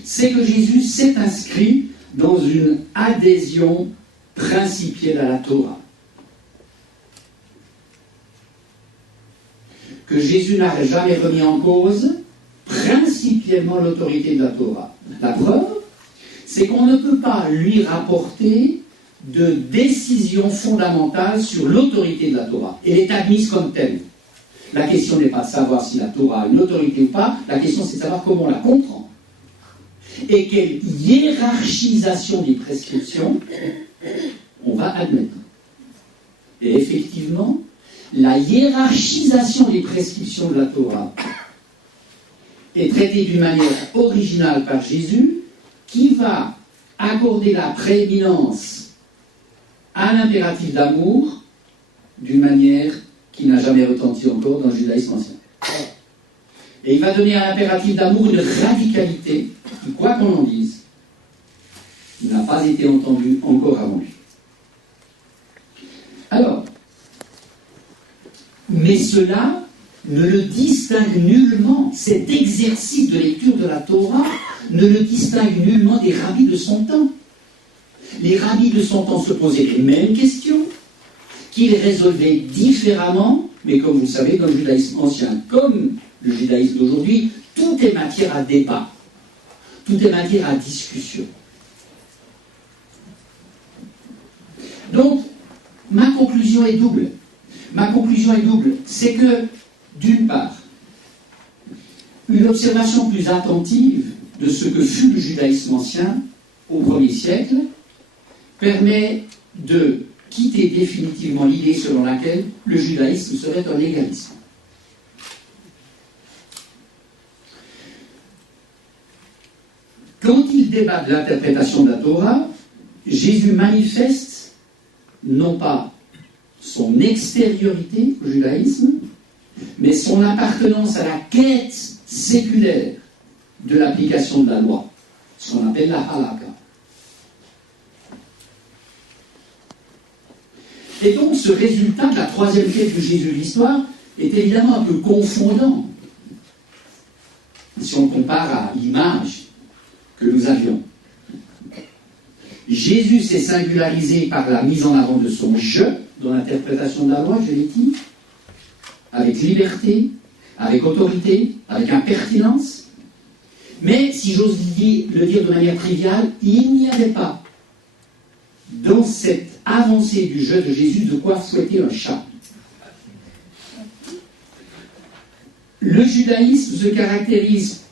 c'est que Jésus s'est inscrit dans une adhésion principielle à la Torah. Que Jésus n'a jamais remis en cause principiellement l'autorité de la Torah. La preuve, c'est qu'on ne peut pas lui rapporter de décision fondamentale sur l'autorité de la Torah. Elle est admise comme telle. La question n'est pas de savoir si la Torah a une autorité ou pas, la question c'est de savoir comment on la comprend. Et quelle hiérarchisation des prescriptions on va admettre. Et effectivement, la hiérarchisation des prescriptions de la Torah est traitée d'une manière originale par Jésus, qui va accorder la prééminence à l'impératif d'amour d'une manière qui n'a jamais retenti encore dans le judaïsme ancien. Et il va donner à l'impératif d'amour une radicalité qui, quoi qu'on en dise, n'a pas été entendue encore avant lui. Alors, mais cela ne le distingue nullement, cet exercice de lecture de la Torah ne le distingue nullement des rabbis de son temps. Les rabbis de son temps se posaient les mêmes questions, qu'ils résolvaient différemment, mais comme vous savez, dans le judaïsme ancien, comme le judaïsme d'aujourd'hui, tout est matière à débat, tout est matière à discussion. Donc, ma conclusion est double. Ma conclusion est double, c'est que, d'une part, une observation plus attentive de ce que fut le judaïsme ancien au 1er siècle permet de quitter définitivement l'idée selon laquelle le judaïsme serait un légalisme. Quand il débat de l'interprétation de la Torah, Jésus manifeste non pas son extériorité au judaïsme, mais son appartenance à la quête séculaire de l'application de la loi, ce qu'on appelle la halakha. Et donc ce résultat de la troisième quête de Jésus de l'histoire est évidemment un peu confondant si on compare à l'image que nous avions. Jésus s'est singularisé par la mise en avant de son « je » dans l'interprétation de la loi, je l'ai dit, avec liberté, avec autorité, avec impertinence. Mais, si j'ose le dire de manière triviale, il n'y avait pas dans cette avancée du jeu de Jésus de quoi fouetter un chat. Le judaïsme se caractérise,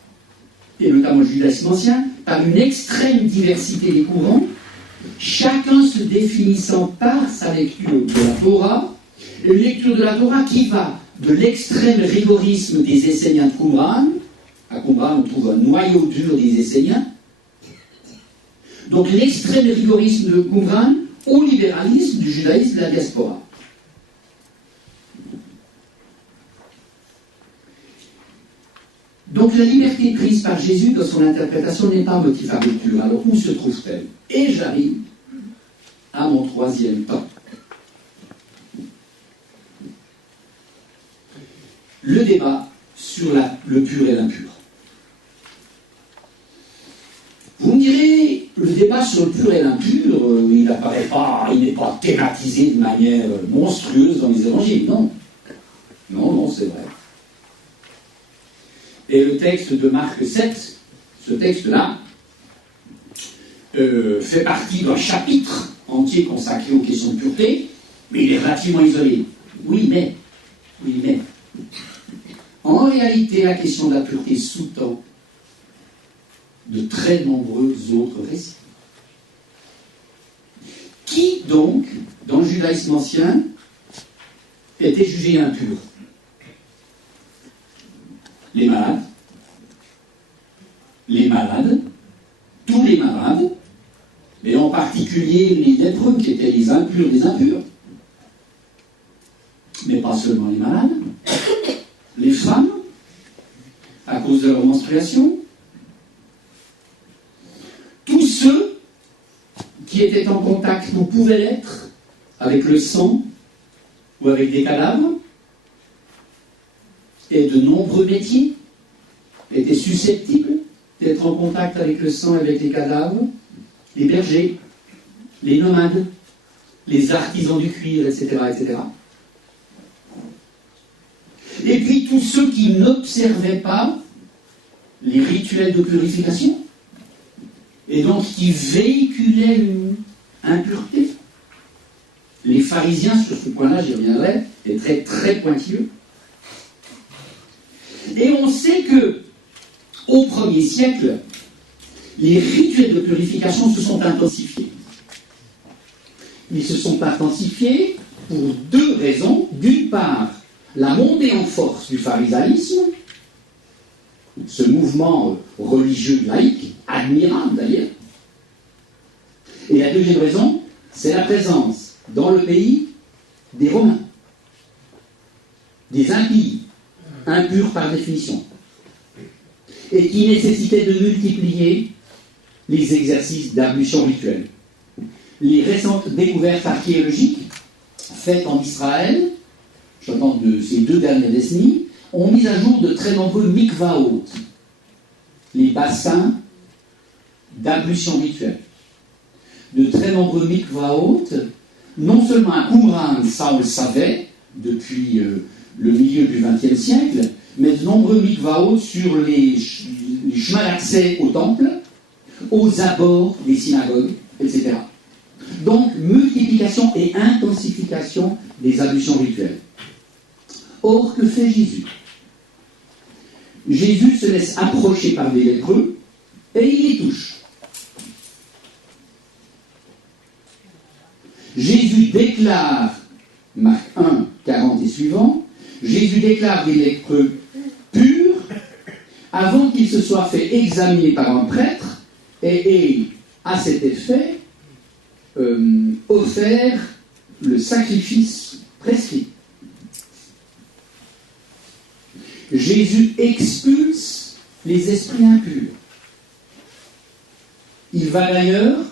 et notamment le judaïsme ancien, par une extrême diversité des courants, chacun se définissant par sa lecture de la Torah, une lecture de la Torah qui va de l'extrême rigorisme des Esséniens de Qumran. À Qumran, on trouve un noyau dur des Esséniens. Donc l'extrême rigorisme de Qumran au libéralisme du judaïsme de la diaspora. Donc la liberté prise par Jésus dans son interprétation n'est pas un motif à rupture. Alors où se trouve-t-elle? Et j'arrive à mon troisième temps. Le débat sur le pur et l'impur. Vous me direz, le débat sur le pur et l'impur, il n'apparaît pas, il n'est pas thématisé de manière monstrueuse dans les évangiles, non. Non, c'est vrai. Et le texte de Marc 7, ce texte-là, fait partie d'un chapitre entier consacré aux questions de pureté, mais il est relativement isolé. Oui, mais. En réalité, la question de la pureté sous-tend de très nombreux autres récits. donc, dans le judaïsme ancien, étaient jugés impurs? Les malades, tous les malades, mais en particulier les lépreux qui étaient les impurs des impurs. Mais pas seulement les malades, les femmes, à cause de leur menstruation, tous ceux qui étaient en contact ou pouvaient l'être avec le sang ou avec des cadavres, et de nombreux métiers étaient susceptibles d'être en contact avec le sang et avec les cadavres, les bergers, les nomades, les artisans du cuir, etc., etc. Et puis tous ceux qui n'observaient pas les rituels de purification, et donc qui véhiculaient une impureté. Les pharisiens, sur ce point-là, j'y reviendrai, étaient très, très pointilleux. Et on sait que, au 1er siècle, les rituels de purification se sont intensifiés. Ils se sont intensifiés pour deux raisons. D'une part, la montée en force du pharisaïsme, ce mouvement religieux laïque, admirable d'ailleurs. Et la deuxième raison, c'est la présence dans le pays des Romains, des impies, impurs par définition, et qui nécessitaient de multiplier les exercices d'ablution rituelle. Les récentes découvertes archéologiques faites en Israël, j'entends de ces 2 dernières décennies, ont mis à jour de très nombreux mikvaot, les bassins d'ablution rituelle. De très nombreux mikvaot, non seulement à Qumran, ça on le savait depuis le milieu du XXe siècle, mais de nombreux mikvaot sur les chemins d'accès au temple, aux abords des synagogues, etc. Donc, multiplication et intensification des ablutions rituelles. Or, que fait Jésus? Jésus se laisse approcher par des lépreux et il les touche. Jésus déclare, Marc 1, 40 et suivant, Jésus déclare des lépreux purs avant qu'ils se soient fait examiner par un prêtre et à cet effet, offert le sacrifice prescrit. Jésus expulse les esprits impurs. Il va d'ailleurs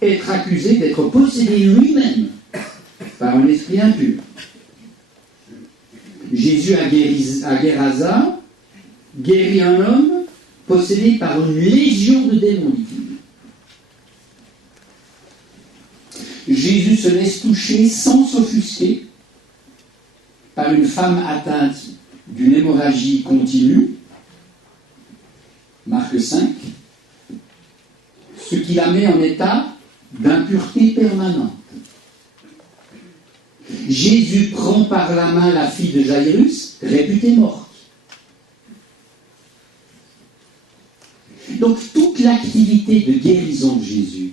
être accusé d'être possédé lui-même par un esprit impur. Jésus à Gerasa guérit un homme possédé par une légion de démons, dit-il. Jésus se laisse toucher sans s'offusquer par une femme atteinte d'une hémorragie continue, Marc 5, ce qui la met en état d'impureté permanente. Jésus prend par la main la fille de Jairus, réputée morte. Donc toute l'activité de guérison de Jésus,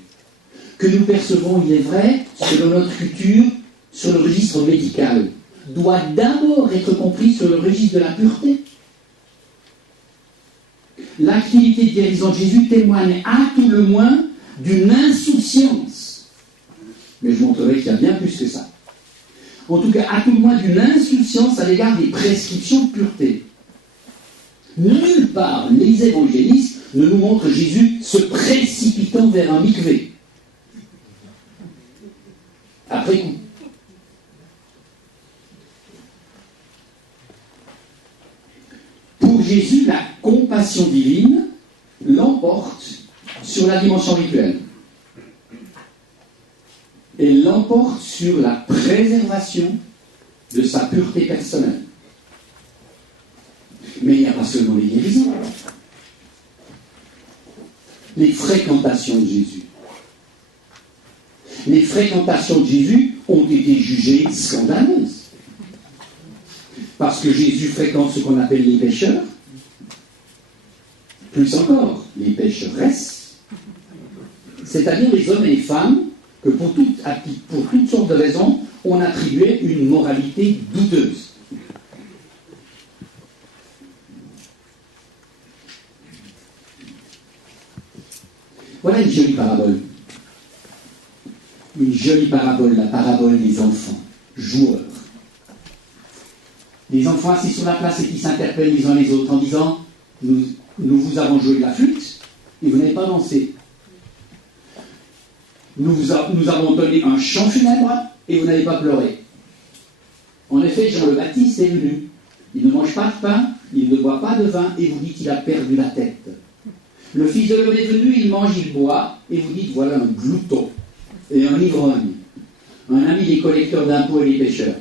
que nous percevons, il est vrai, selon notre culture, sur le registre médical, doit d'abord être comprise sur le registre de la pureté. L'activité de guérison de Jésus témoigne à tout le moins d'une insouciance. Mais je montrerai qu'il y a bien plus que ça. En tout cas, à tout le moins d'une insouciance à l'égard des prescriptions de pureté. Nulle part les évangélistes ne nous montrent Jésus se précipitant vers un mikvé. Après coup. Pour Jésus, la compassion divine l'emporte sur la dimension rituelle. Et l'emporte sur la préservation de sa pureté personnelle. Mais il n'y a pas seulement les guérisons. Les fréquentations de Jésus. Les fréquentations de Jésus ont été jugées scandaleuses. Parce que Jésus fréquente ce qu'on appelle les pécheurs. Plus encore, les pécheresses. c'est-à-dire les hommes et les femmes que pour toutes sortes de raisons, on attribuait une moralité douteuse. Voilà une jolie parabole. Une jolie parabole, la parabole des enfants, joueurs. Les enfants assis sur la place et qui s'interpellent les uns les autres en disant « Nous vous avons joué de la flûte et vous n'avez pas dansé. Nous avons donné un chant funèbre et vous n'avez pas pleuré. » En effet, Jean le Baptiste est venu. Il ne mange pas de pain, il ne boit pas de vin et vous dites qu'il a perdu la tête. Le Fils de l'homme est venu, il mange, il boit et vous dites voilà un glouton et un ivrogne, un ami des collecteurs d'impôts et des pêcheurs.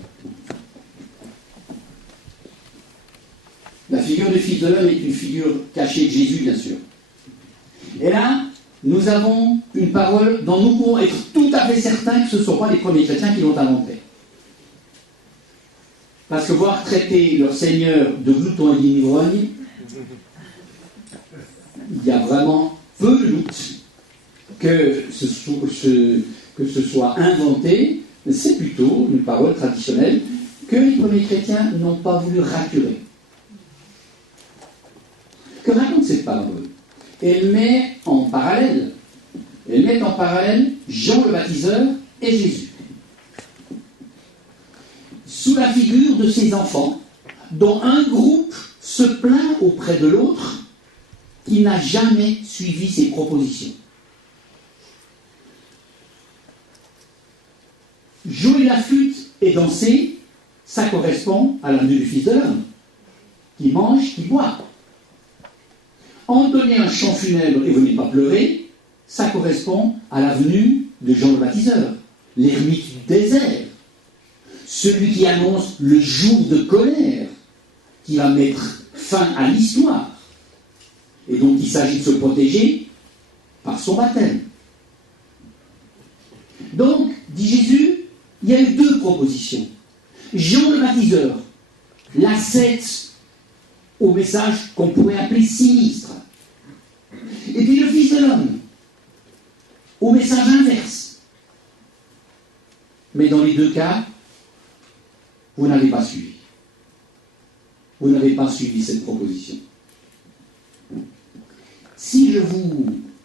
La figure du Fils de l'homme est une figure cachée de Jésus, bien sûr. Et là, nous avons une parole dont nous pouvons être tout à fait certains que ce ne sont pas les premiers chrétiens qui l'ont inventée. Parce que voir traiter leur Seigneur de glouton et d'ivrogne, il y a vraiment peu de doute que ce soit inventé, mais c'est plutôt une parole traditionnelle que les premiers chrétiens n'ont pas voulu raturer. Que raconte cette parabole? Elle met en parallèle Jean le baptiseur et Jésus. Sous la figure de ces enfants, dont un groupe se plaint auprès de l'autre qui n'a jamais suivi ses propositions. Jouer la flûte et danser, ça correspond à la venue du Fils de l'homme, qui mange, qui boit. Entonner un chant funèbre et venez pas pleurer, ça correspond à la venue de Jean le baptiseur, l'ermite du désert, celui qui annonce le jour de colère, qui va mettre fin à l'histoire, et donc il s'agit de se protéger par son baptême. Donc, dit Jésus, il y a eu deux propositions. Jean le baptiseur, l'ascète au message qu'on pourrait appeler sinistre. Et puis le Fils de l'homme, au message inverse. Mais dans les deux cas, vous n'avez pas suivi. Vous n'avez pas suivi cette proposition. Si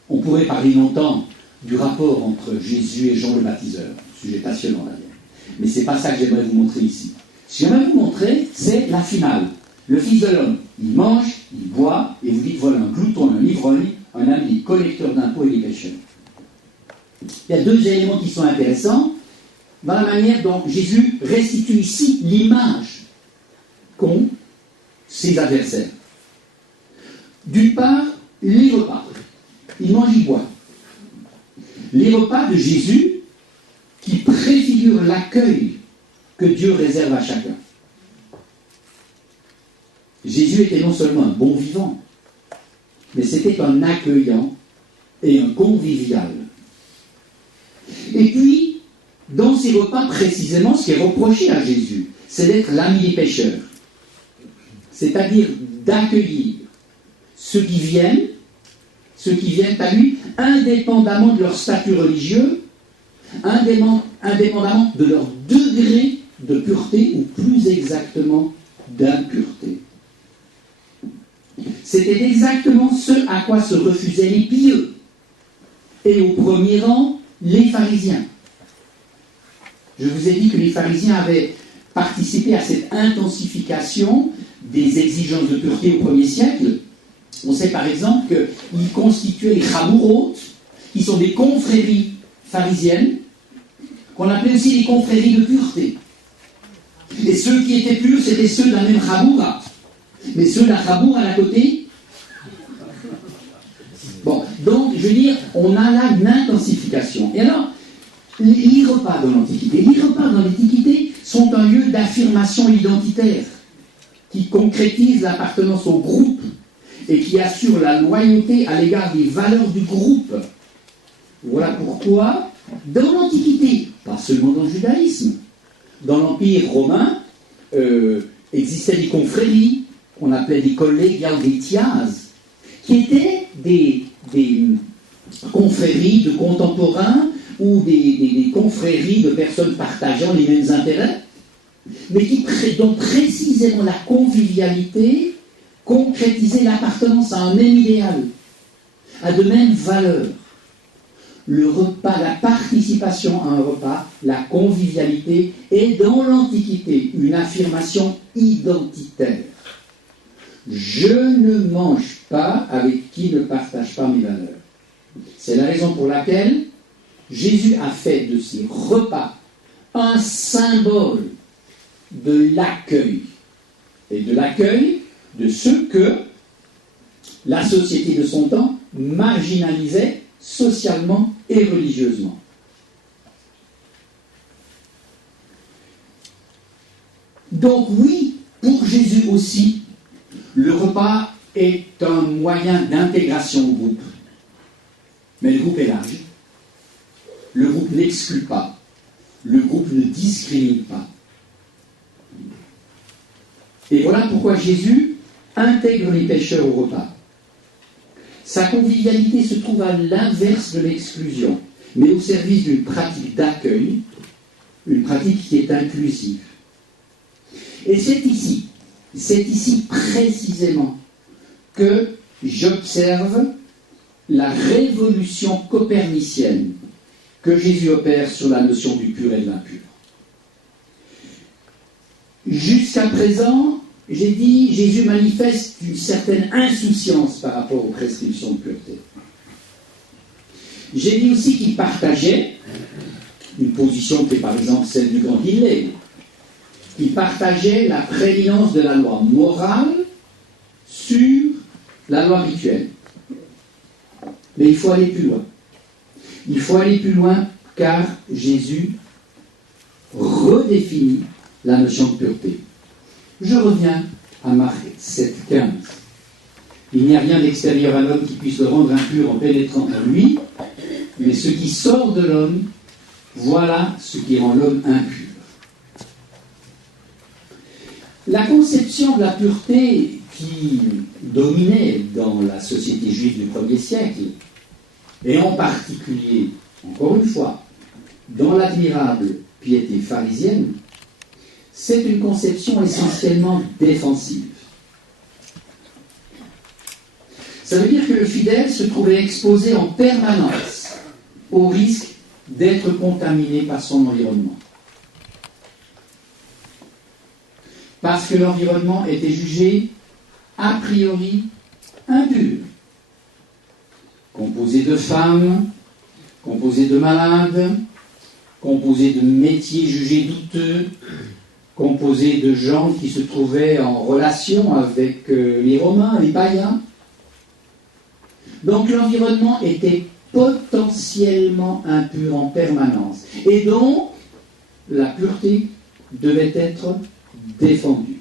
on pourrait parler longtemps du rapport entre Jésus et Jean le baptiseur, sujet passionnant d'ailleurs. Mais ce n'est pas ça que j'aimerais vous montrer ici. Ce que j'aimerais vous montrer, c'est la finale. Le Fils de l'homme, il mange, il boit, et vous dites voilà un glouton, un ivrogne, un ami des collecteurs d'impôts et des pêcheurs. Il y a deux éléments qui sont intéressants dans la manière dont Jésus restitue ici l'image qu'ont ses adversaires. D'une part, les repas. Il mange, il boit. Les repas de Jésus qui préfigurent l'accueil que Dieu réserve à chacun. Jésus était non seulement un bon vivant, mais c'était un accueillant et un convivial. Et puis, dans ces repas, précisément, ce qui est reproché à Jésus, c'est d'être l'ami des pécheurs. C'est-à-dire d'accueillir ceux qui viennent à lui, indépendamment de leur statut religieux, indépendamment de leur degré de pureté, ou plus exactement d'impureté. C'était exactement ce à quoi se refusaient les pieux, et au premier rang, les pharisiens. Je vous ai dit que les pharisiens avaient participé à cette intensification des exigences de pureté au 1er siècle. On sait par exemple qu'ils constituaient les chamourot, qui sont des confréries pharisiennes, qu'on appelait aussi les confréries de pureté. Et ceux qui étaient purs, c'était ceux de la même chamoura. Mais ceux de la chamoura à la côté. Bon, donc, je veux dire, on a là une intensification. Et alors, les repas dans l'Antiquité sont un lieu d'affirmation identitaire qui concrétise l'appartenance au groupe et qui assure la loyauté à l'égard des valeurs du groupe. Voilà pourquoi, dans l'Antiquité, pas seulement dans le judaïsme, dans l'Empire romain, existaient des confréries, qu'on appelait des collégiales, des tias, qui étaient des confréries de contemporains ou des confréries de personnes partageant les mêmes intérêts, mais dont précisément la convivialité concrétisait l'appartenance à un même idéal, à de mêmes valeurs. Le repas, la participation à un repas, la convivialité est dans l'Antiquité une affirmation identitaire. Je ne mange pas avec qui ne partage pas mes valeurs. C'est la raison pour laquelle Jésus a fait de ces repas un symbole de l'accueil, et de l'accueil de ceux que la société de son temps marginalisait socialement et religieusement. Donc oui, pour Jésus aussi, le repas est un moyen d'intégration au groupe. Mais le groupe est large. Le groupe n'exclut pas. Le groupe ne discrimine pas. Et voilà pourquoi Jésus intègre les pécheurs au repas. Sa convivialité se trouve à l'inverse de l'exclusion, mais au service d'une pratique d'accueil, une pratique qui est inclusive. Et c'est ici précisément que j'observe la révolution copernicienne que Jésus opère sur la notion du pur et de l'impur. Jusqu'à présent, j'ai dit, Jésus manifeste une certaine insouciance par rapport aux prescriptions de pureté. J'ai dit aussi qu'il partageait une position qui est par exemple celle du grand Hillel. Il partageait la prééminence de la loi morale sur la loi rituelle. Mais il faut aller plus loin. Il faut aller plus loin car Jésus redéfinit la notion de pureté. Je reviens à Marc 7,15. Il n'y a rien d'extérieur à l'homme qui puisse le rendre impur en pénétrant en lui, mais ce qui sort de l'homme, voilà ce qui rend l'homme impur. La conception de la pureté qui dominait dans la société juive du 1er siècle, et en particulier, encore une fois, dans l'admirable piété pharisienne, c'est une conception essentiellement défensive. Ça veut dire que le fidèle se trouvait exposé en permanence au risque d'être contaminé par son environnement. Parce que l'environnement était jugé a priori impur. Composé de femmes, composé de malades, composé de métiers jugés douteux, composé de gens qui se trouvaient en relation avec les Romains, les païens. Donc l'environnement était potentiellement impur en permanence. Et donc, la pureté devait être défendue.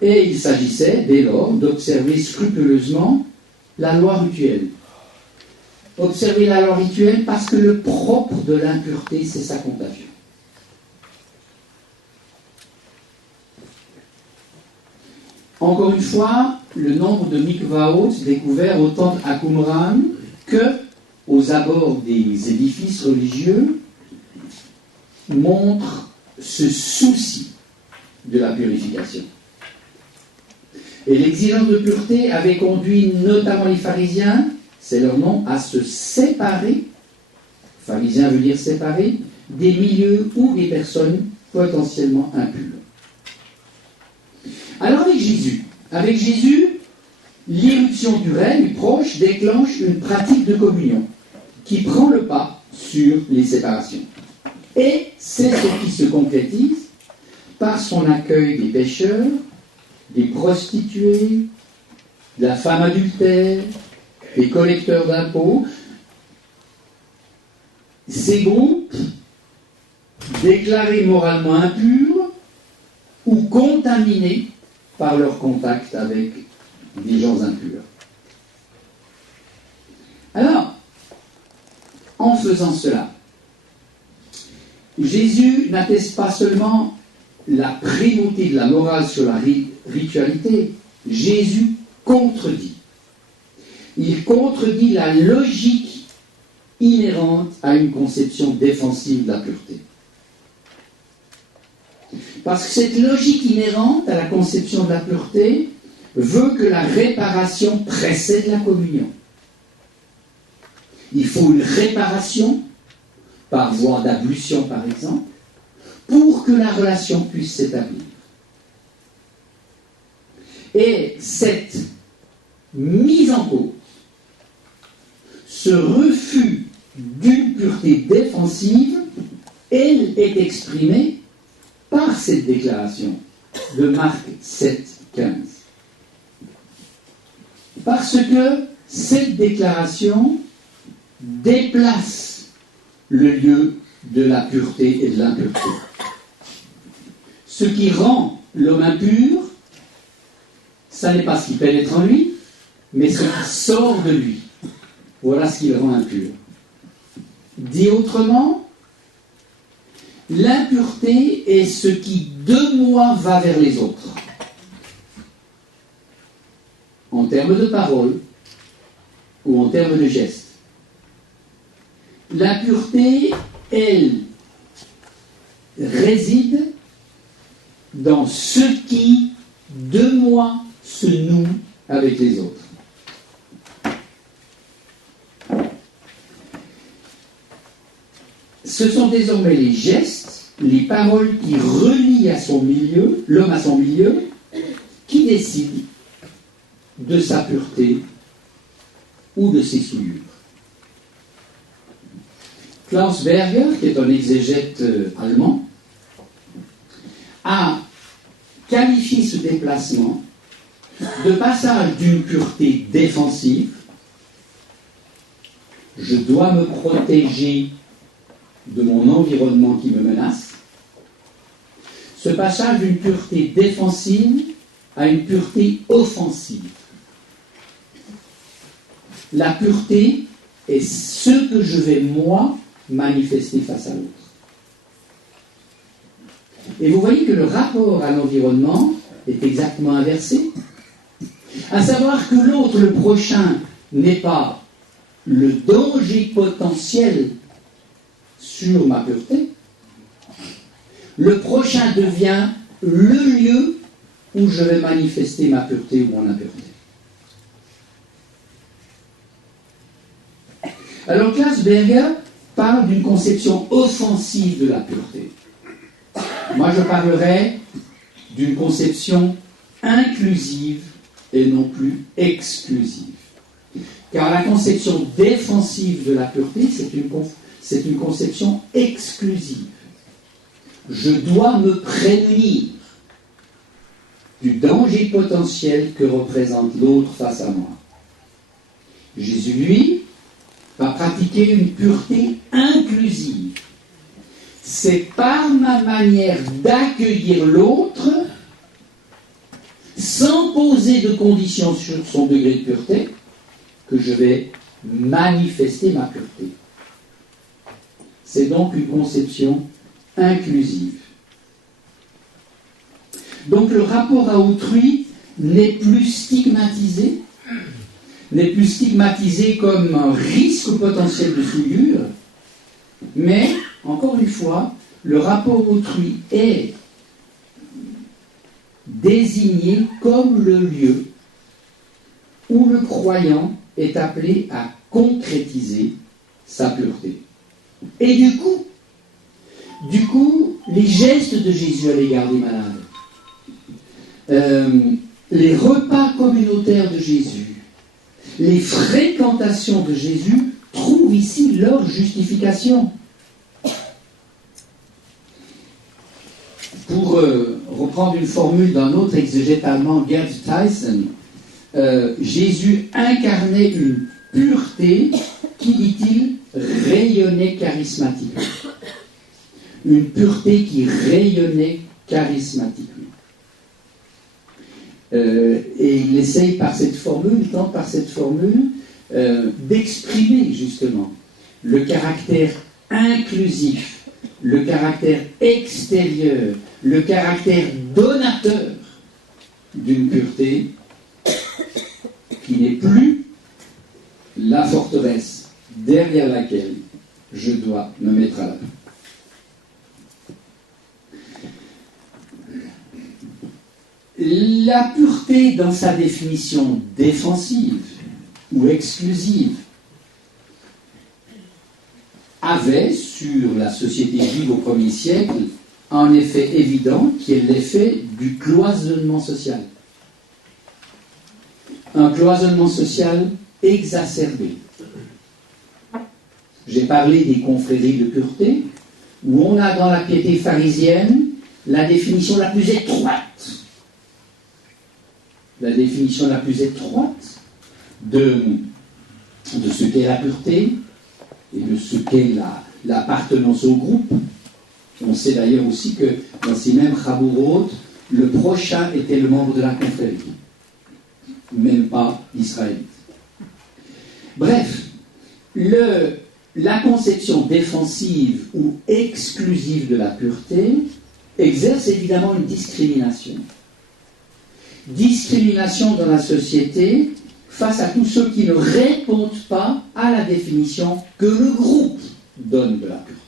Et il s'agissait, dès lors, d'observer scrupuleusement la loi rituelle. Observer la loi rituelle parce que le propre de l'impureté, c'est sa contagion. Encore une fois, le nombre de mikvaot découverts autant à Qumran que aux abords des édifices religieux montre ce souci de la purification. Et l'exigence de pureté avait conduit notamment les pharisiens, c'est leur nom, à se séparer, pharisien veut dire séparer, des milieux ou des personnes potentiellement impures. Alors avec Jésus, l'irruption du règne proche déclenche une pratique de communion qui prend le pas sur les séparations. Et c'est ce qui se concrétise par son accueil des pécheurs, des prostituées, de la femme adultère, des collecteurs d'impôts. Ces groupes, déclarés moralement impurs ou contaminés par leur contact avec des gens impurs. Alors, en faisant cela, Jésus n'atteste pas seulement la primauté de la morale sur la ritualité, Jésus contredit. il contredit la logique inhérente à une conception défensive de la pureté. Parce que cette logique inhérente à la conception de la pureté veut que la réparation précède la communion. Il faut une réparation, par voie d'ablution par exemple, pour que la relation puisse s'établir. Et cette mise en cause, ce refus d'une pureté défensive, elle est exprimée par cette déclaration de Marc 7, 15. Parce que cette déclaration déplace le lieu de la pureté et de l'impureté. Ce qui rend l'homme impur, ça n'est pas ce qui pénètre en lui, mais ce qui sort de lui. Voilà ce qui le rend impur. Dit autrement, l'impureté est ce qui de moi va vers les autres. En termes de parole ou en termes de gestes. L'impureté, elle, réside dans ce qui de moi se noue avec les autres. Ce sont désormais les gestes, les paroles qui relient à son milieu, l'homme à son milieu, qui décident de sa pureté ou de ses souillures. Klaus Berger, qui est un exégète allemand, a qualifié ce déplacement de passage d'une pureté défensive. Je dois me protéger de mon environnement qui me menace. Ce passage d'une pureté défensive à une pureté offensive. La pureté est ce que je vais, moi, manifester face à l'autre. Et vous voyez que le rapport à l'environnement est exactement inversé. À savoir que l'autre, le prochain, n'est pas le danger potentiel sur ma pureté. Le prochain devient le lieu où je vais manifester ma pureté ou mon impureté. Alors Klaus Berger parle d'une conception offensive de la pureté. Moi, je parlerai d'une conception inclusive et non plus exclusive. Car la conception défensive de la pureté, c'est une conception exclusive. Je dois me prémunir du danger potentiel que représente l'autre face à moi. Jésus, lui, va pratiquer une pureté inclusive. C'est par ma manière d'accueillir l'autre, sans poser de conditions sur son degré de pureté, que je vais manifester ma pureté. C'est donc une conception inclusive. Donc le rapport à autrui n'est plus stigmatisé, comme un risque potentiel de souillure, mais, encore une fois, le rapport à autrui est désigné comme le lieu où le croyant est appelé à concrétiser sa pureté. Et du coup, les gestes de Jésus à l'égard des malades, les repas communautaires de Jésus, les fréquentations de Jésus trouvent ici leur justification. Pour reprendre une formule d'un autre exégète allemand, Gerd Theissen, Jésus incarnait une pureté qui, dit-il, rayonnait charismatiquement. Une pureté qui rayonnait charismatiquement. Et il essaye tente par cette formule, d'exprimer justement le caractère inclusif, le caractère extérieur, le caractère donateur d'une pureté qui n'est plus la forteresse derrière laquelle je dois me mettre à l'abri. La pureté, dans sa définition défensive ou exclusive, avait sur la société juive au 1er siècle un effet évident qui est l'effet du cloisonnement social. Un cloisonnement social exacerbé. J'ai parlé des confréries de pureté, où on a dans la piété pharisienne la définition la plus étroite. La définition la plus étroite de ce qu'est la pureté et de ce qu'est l'appartenance au groupe. On sait d'ailleurs aussi que dans ces mêmes Chabourot, le prochain était le membre de la confrérie, même pas l'Israélite. Bref, la conception défensive ou exclusive de la pureté exerce évidemment une discrimination. Discrimination dans la société face à tous ceux qui ne répondent pas à la définition que le groupe donne de la pureté.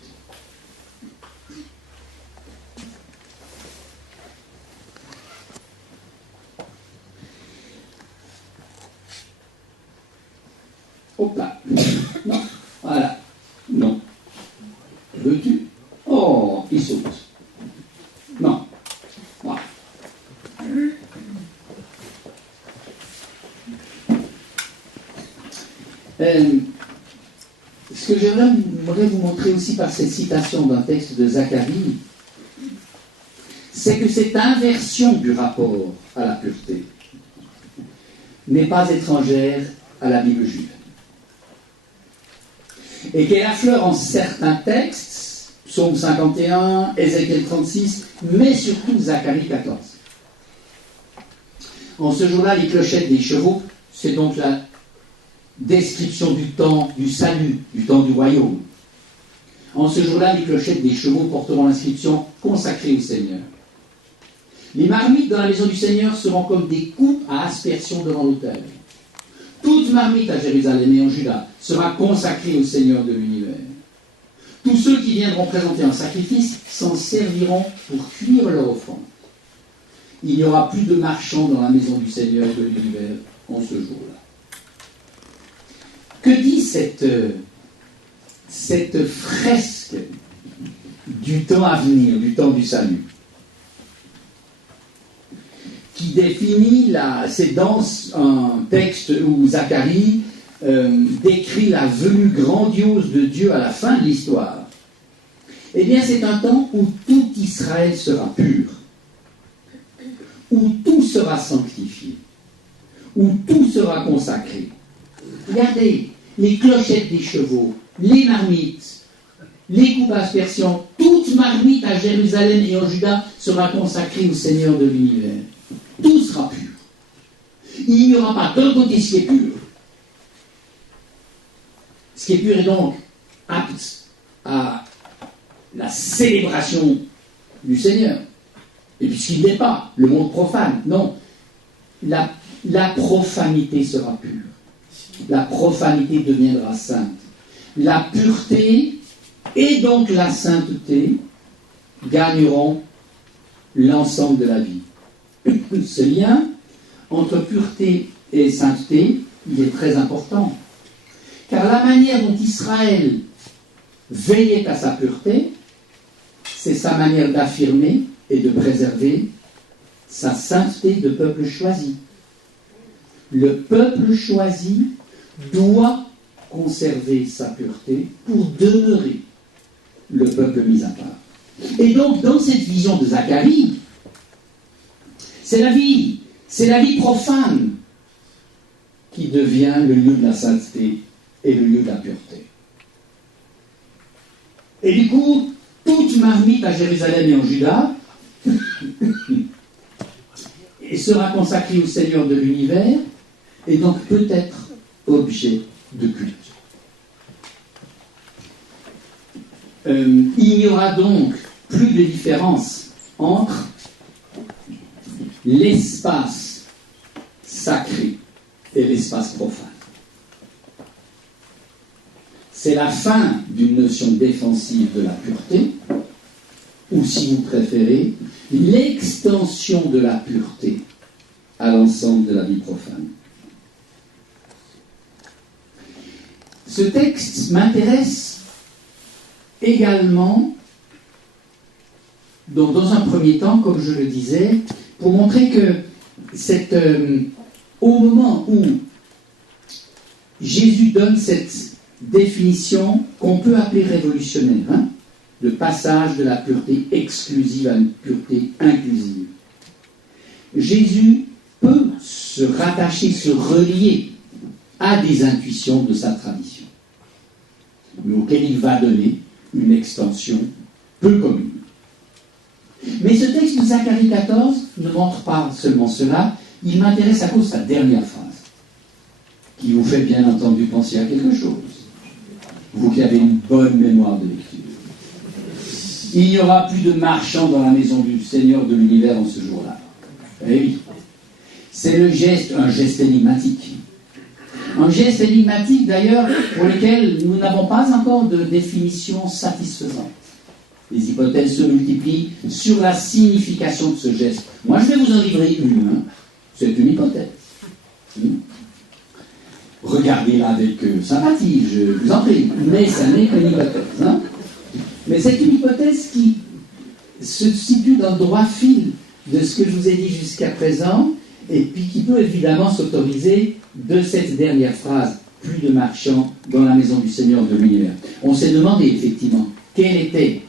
Hop là. Non. Voilà. Non. Veux-tu? Oh, il saute. Non. Voilà. Ce que j'aimerais vous montrer aussi par cette citation d'un texte de Zacharie, c'est que cette inversion du rapport à la pureté n'est pas étrangère à la Bible juive. Et qu'elle affleure en certains textes, Psaume 51, Ézéchiel 36, mais surtout Zacharie 14. En ce jour-là, les clochettes des chevaux, c'est donc la description du temps du salut, du temps du royaume. En ce jour-là, les clochettes des chevaux porteront l'inscription « Consacrée au Seigneur ». Les marmites dans la maison du Seigneur seront comme des coupes à aspersion devant l'autel. Toute marmite à Jérusalem et en Juda sera consacrée au Seigneur de l'univers. Tous ceux qui viendront présenter un sacrifice s'en serviront pour cuire leur offrande. Il n'y aura plus de marchands dans la maison du Seigneur de l'univers en ce jour-là. Que dit cette fresque du temps à venir, du temps du salut, qui définit, c'est dans un texte où Zacharie décrit la venue grandiose de Dieu à la fin de l'histoire. Eh bien, c'est un temps où tout Israël sera pur, où tout sera sanctifié, où tout sera consacré. Regardez, les clochettes des chevaux, les marmites, les coupes à aspersion, toute marmite à Jérusalem et en Juda sera consacrée au Seigneur de l'univers. Tout sera pur. Il n'y aura pas d'un côté ce qui est pur. Ce qui est pur est donc apte à la célébration du Seigneur. Et puis ce qui n'est pas, le monde profane. Non. La profanité sera pure. La profanité deviendra sainte. La pureté et donc la sainteté gagneront l'ensemble de la vie. Ce lien entre pureté et sainteté, il est très important. Car la manière dont Israël veillait à sa pureté, c'est sa manière d'affirmer et de préserver sa sainteté de peuple choisi. Le peuple choisi doit conserver sa pureté pour demeurer le peuple mis à part. Et donc, dans cette vision de Zacharie, c'est la vie profane qui devient le lieu de la sainteté et le lieu de la pureté. Et du coup, toute marmite à Jérusalem et en Juda sera consacrée au Seigneur de l'univers et donc peut être objet de culte. Il n'y aura donc plus de différence entre l'espace sacré et l'espace profane. c'est la fin d'une notion défensive de la pureté, ou si vous préférez, l'extension de la pureté à l'ensemble de la vie profane. Ce texte m'intéresse également, donc dans un premier temps, comme je le disais, pour montrer que au moment où Jésus donne cette définition qu'on peut appeler révolutionnaire, le passage de la pureté exclusive à une pureté inclusive, Jésus peut se rattacher, se relier à des intuitions de sa tradition, mais auxquelles il va donner une extension peu commune. Mais ce texte de Zacharie 14 ne montre pas seulement cela, il m'intéresse à cause de sa dernière phrase, qui vous fait bien entendu penser à quelque chose. Vous qui avez une bonne mémoire de lecture. Il n'y aura plus de marchands dans la maison du Seigneur de l'univers en ce jour-là. Eh oui. C'est un geste énigmatique. Un geste énigmatique d'ailleurs pour lequel nous n'avons pas encore de définition satisfaisante. Les hypothèses se multiplient sur la signification de ce geste. Moi, je vais vous en livrer une. C'est une hypothèse. Regardez-la avec sympathie, je vous en prie. Mais ça n'est qu'une hypothèse. Mais c'est une hypothèse qui se situe dans le droit fil de ce que je vous ai dit jusqu'à présent, et puis qui peut évidemment s'autoriser de cette dernière phrase, plus de marchands dans la maison du Seigneur de l'univers. On s'est demandé effectivement quelle était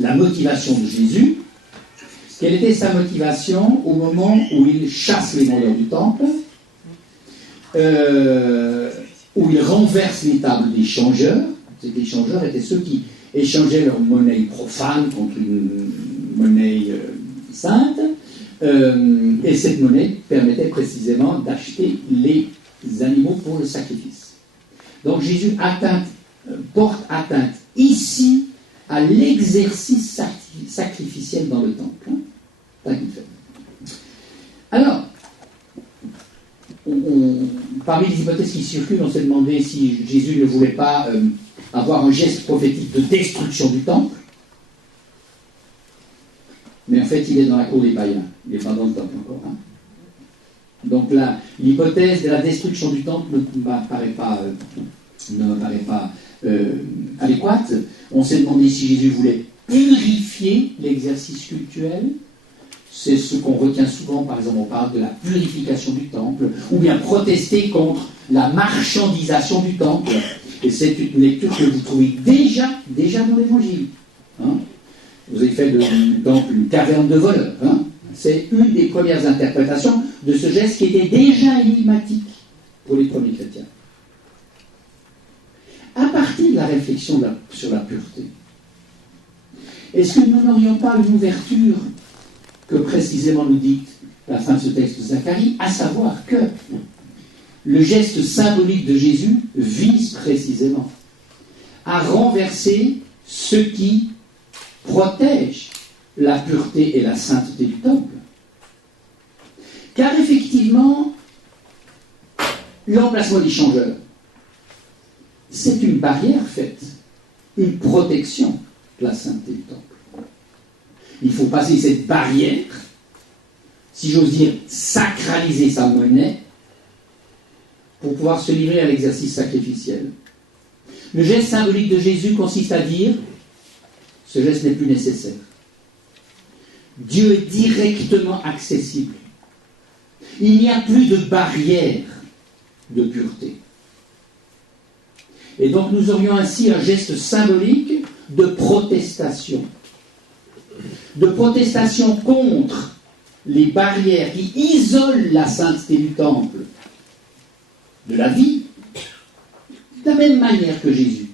la motivation de Jésus, quelle était sa motivation au moment où il chasse les vendeurs du temple, où il renverse les tables des changeurs. Ces échangeurs étaient ceux qui échangeaient leur monnaie profane contre une monnaie sainte, et cette monnaie permettait précisément d'acheter les animaux pour le sacrifice. Donc Jésus porte atteinte ici à l'exercice sacrificiel dans le temple. Alors, parmi les hypothèses qui circulent, on s'est demandé si Jésus ne voulait pas avoir un geste prophétique de destruction du temple. Mais en fait, il est dans la cour des païens. Il n'est pas dans le temple encore. Donc là, l'hypothèse de la destruction du temple ne m'apparaît pas adéquate. On s'est demandé si Jésus voulait purifier l'exercice cultuel. C'est ce qu'on retient souvent, par exemple, on parle de la purification du temple, ou bien protester contre la marchandisation du temple. Et c'est une lecture que vous trouvez déjà dans l'Évangile. Vous avez fait du temple une caverne de voleurs. C'est une des premières interprétations de ce geste qui était déjà énigmatique pour les premiers chrétiens. À partir de la réflexion sur la pureté, est-ce que nous n'aurions pas une ouverture que précisément nous dit la fin de ce texte de Zacharie, à savoir que le geste symbolique de Jésus vise précisément à renverser ce qui protège la pureté et la sainteté du temple. Car effectivement, l'emplacement des changeurs, c'est une barrière faite, une protection de la sainteté du temple. Il faut passer cette barrière, si j'ose dire, sacraliser sa monnaie, pour pouvoir se livrer à l'exercice sacrificiel. Le geste symbolique de Jésus consiste à dire, ce geste n'est plus nécessaire. Dieu est directement accessible. Il n'y a plus de barrière de pureté. Et donc nous aurions ainsi un geste symbolique de protestation. De protestation contre les barrières qui isolent la sainteté du temple de la vie, de la même manière que Jésus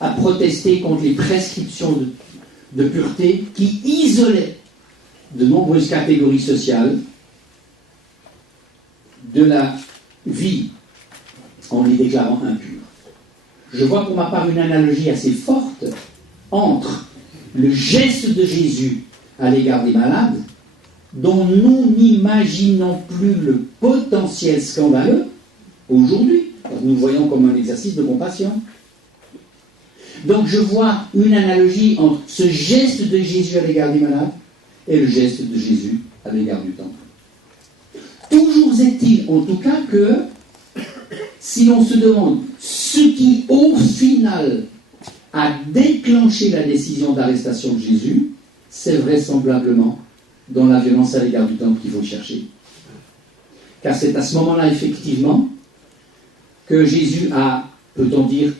a protesté contre les prescriptions de pureté qui isolaient de nombreuses catégories sociales de la vie en les déclarant impures. Je vois pour ma part une analogie assez forte entre le geste de Jésus à l'égard des malades, dont nous n'imaginons plus le potentiel scandaleux aujourd'hui, nous le voyons comme un exercice de compassion. Donc je vois une analogie entre ce geste de Jésus à l'égard des malades et le geste de Jésus à l'égard du temple. Toujours est-il, en tout cas, que si l'on se demande ce qui, au final, a déclenché la décision d'arrestation de Jésus, c'est vraisemblablement dans la violence à l'égard du temple qu'il faut chercher. Car c'est à ce moment-là, effectivement, que Jésus a, peut-on dire,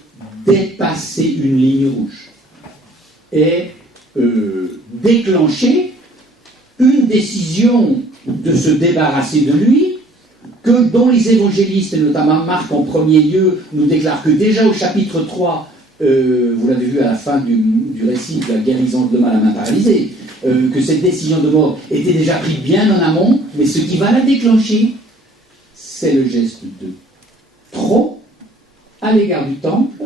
dépassé une ligne rouge et déclenché une décision de se débarrasser de lui, dont les évangélistes, et notamment Marc en premier lieu, nous déclarent que déjà au chapitre 3, vous l'avez vu à la fin du récit de la guérison de l'homme à la main paralysée, que cette décision de mort était déjà prise bien en amont, mais ce qui va la déclencher, c'est le geste de trop à l'égard du temple,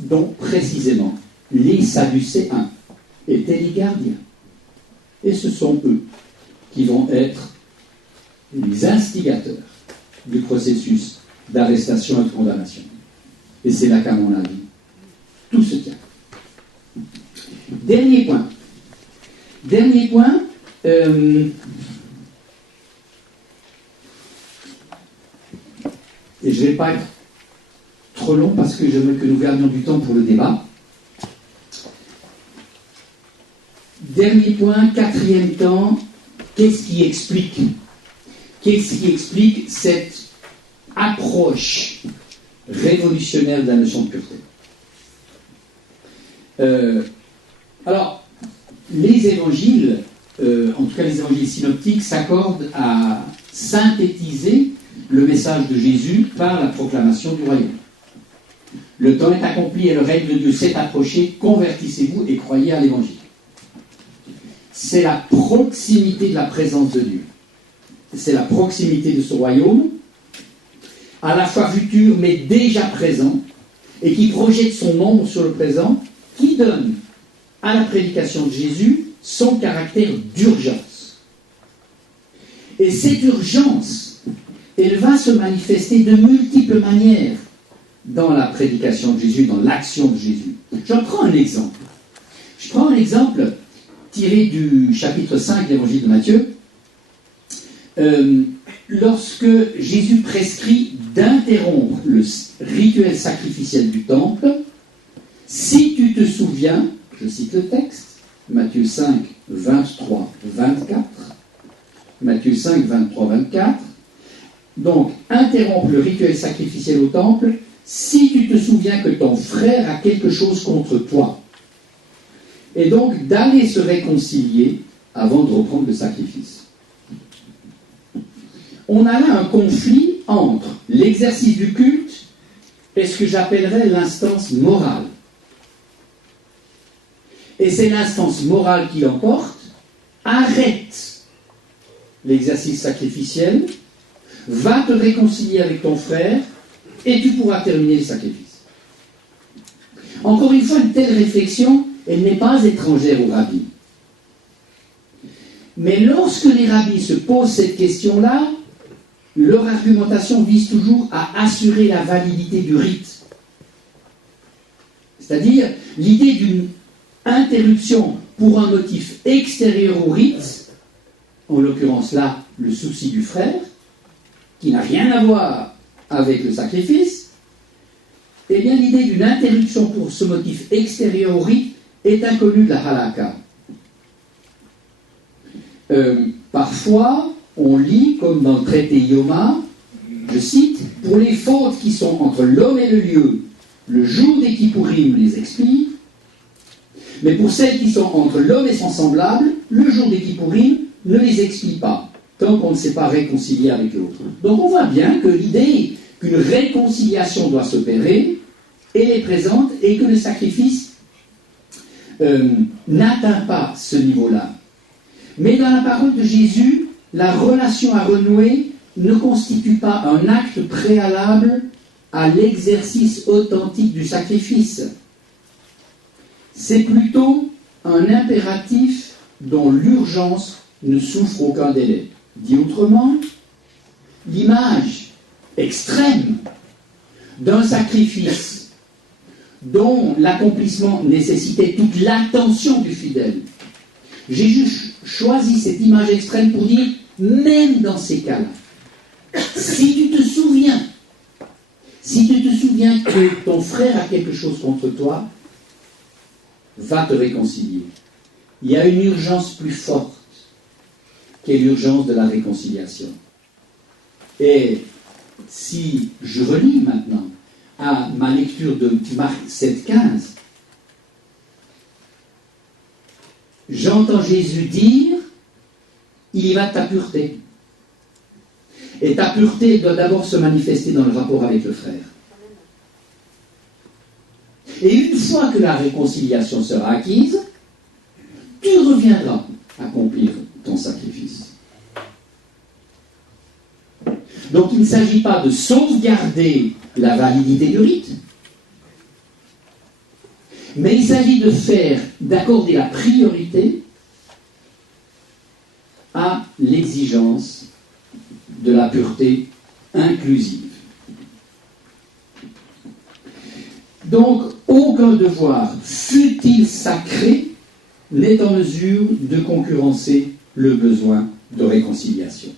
dont précisément les Sadducéens étaient les gardiens. Et ce sont eux qui vont être les instigateurs du processus d'arrestation et de condamnation. Et c'est là qu'à mon avis, tout se tient. Dernier point. Et je ne vais pas être trop long parce que je veux que nous gardions du temps pour le débat. Dernier point, quatrième temps, qu'est-ce qui explique cette approche révolutionnaire de la notion de pureté? Alors, les évangiles, en tout cas les évangiles synoptiques, s'accordent à synthétiser le message de Jésus par la proclamation du royaume. Le temps est accompli et le règne de Dieu s'est approché, convertissez-vous et croyez à l'évangile. C'est la proximité de la présence de Dieu. C'est la proximité de ce royaume, à la fois futur mais déjà présent, et qui projette son ombre sur le présent, qui donne à la prédication de Jésus son caractère d'urgence. Et cette urgence, elle va se manifester de multiples manières dans la prédication de Jésus, dans l'action de Jésus. J'en prends un exemple. Je prends un exemple tiré du chapitre 5 de l'évangile de Matthieu, lorsque Jésus prescrit d'interrompre le rituel sacrificiel du temple, si tu te souviens, je cite le texte, Matthieu 5, 23, 24, Matthieu 5, 23, 24, donc interrompre le rituel sacrificiel au temple, si tu te souviens que ton frère a quelque chose contre toi, et donc d'aller se réconcilier avant de reprendre le sacrifice. On a là un conflit entre l'exercice du culte et ce que j'appellerais l'instance morale. Et c'est l'instance morale qui l'emporte, arrête l'exercice sacrificiel, va te réconcilier avec ton frère et tu pourras terminer le sacrifice. Encore une fois, une telle réflexion, elle n'est pas étrangère aux rabbis. Mais lorsque les rabbis se posent cette question-là, leur argumentation vise toujours à assurer la validité du rite. C'est-à-dire l'idée d'une interruption pour un motif extérieur au rite, en l'occurrence là, le souci du frère, qui n'a rien à voir avec le sacrifice, eh bien l'idée d'une interruption pour ce motif extérieur au rite est inconnue de la halakha. Parfois, on lit, comme dans le traité Yoma, je cite, « Pour les fautes qui sont entre l'homme et le lieu, le jour des Kippourim les expie, mais pour celles qui sont entre l'homme et son semblable, le jour des Kippourim ne les expie pas, tant qu'on ne s'est pas réconcilié avec l'autre. » Donc on voit bien que l'idée qu'une réconciliation doit s'opérer, elle est présente et que le sacrifice n'atteint pas ce niveau-là. Mais dans la parole de Jésus, la relation à renouer ne constitue pas un acte préalable à l'exercice authentique du sacrifice. C'est plutôt un impératif dont l'urgence ne souffre aucun délai. Dit autrement, l'image extrême d'un sacrifice dont l'accomplissement nécessitait toute l'attention du fidèle. Jésus choisit cette image extrême pour dire, même dans ces cas-là, si tu te souviens que ton frère a quelque chose contre toi, va te réconcilier. Il y a une urgence plus forte qui est l'urgence de la réconciliation. Et si je relis maintenant à ma lecture de Marc 7,15, j'entends Jésus dire, il y va de ta pureté. Et ta pureté doit d'abord se manifester dans le rapport avec le frère. Et une fois que la réconciliation sera acquise, tu reviendras accomplir ton sacrifice. Donc il ne s'agit pas de sauvegarder la validité du rite, mais il s'agit d'accorder la priorité à l'exigence de la pureté inclusive. Donc, aucun devoir, fût-il sacré, n'est en mesure de concurrencer le besoin de réconciliation.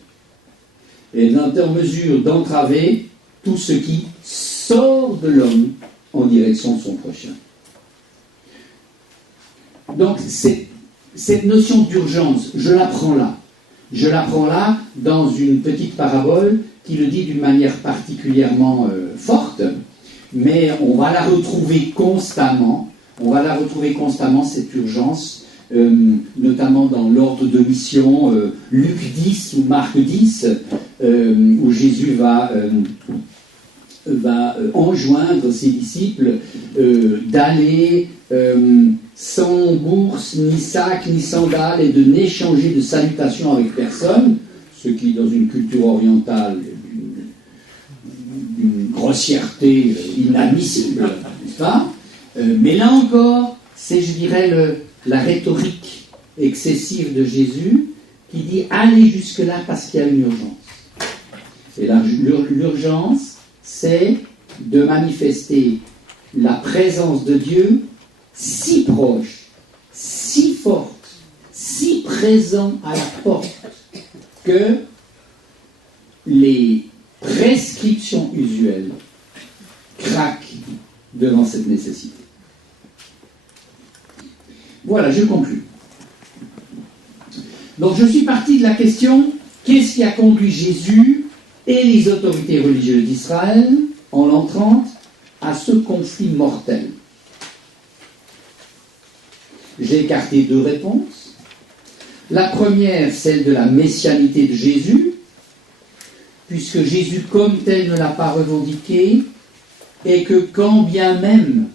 Et n'est en mesure d'entraver tout ce qui sort de l'homme en direction de son prochain. Donc, cette notion d'urgence, je la prends là. Je la prends là dans une petite parabole qui le dit d'une manière particulièrement forte, mais on va la retrouver constamment. On va la retrouver constamment, cette urgence, notamment dans l'ordre de mission, Luc 10 ou Marc 10, où Jésus va enjoindre ses disciples d'aller sans bourse, ni sac, ni sandales, et de n'échanger de salutations avec personne, ce qui, dans une culture orientale, une grossièreté inadmissible, n'est-ce pas? Mais là encore, c'est, je dirais, la rhétorique excessive de Jésus qui dit « allez jusque-là parce qu'il y a une urgence ». Et l'urgence, c'est de manifester la présence de Dieu si proche, si forte, si présent à la porte, que les prescriptions usuelles craquent devant cette nécessité. Voilà, je conclus. Donc je suis parti de la question, qu'est-ce qui a conduit Jésus et les autorités religieuses d'Israël, en l'an 30, à ce conflit mortel? J'ai écarté deux réponses. La première, celle de la messianité de Jésus, puisque Jésus comme tel ne l'a pas revendiqué, et que quand bien même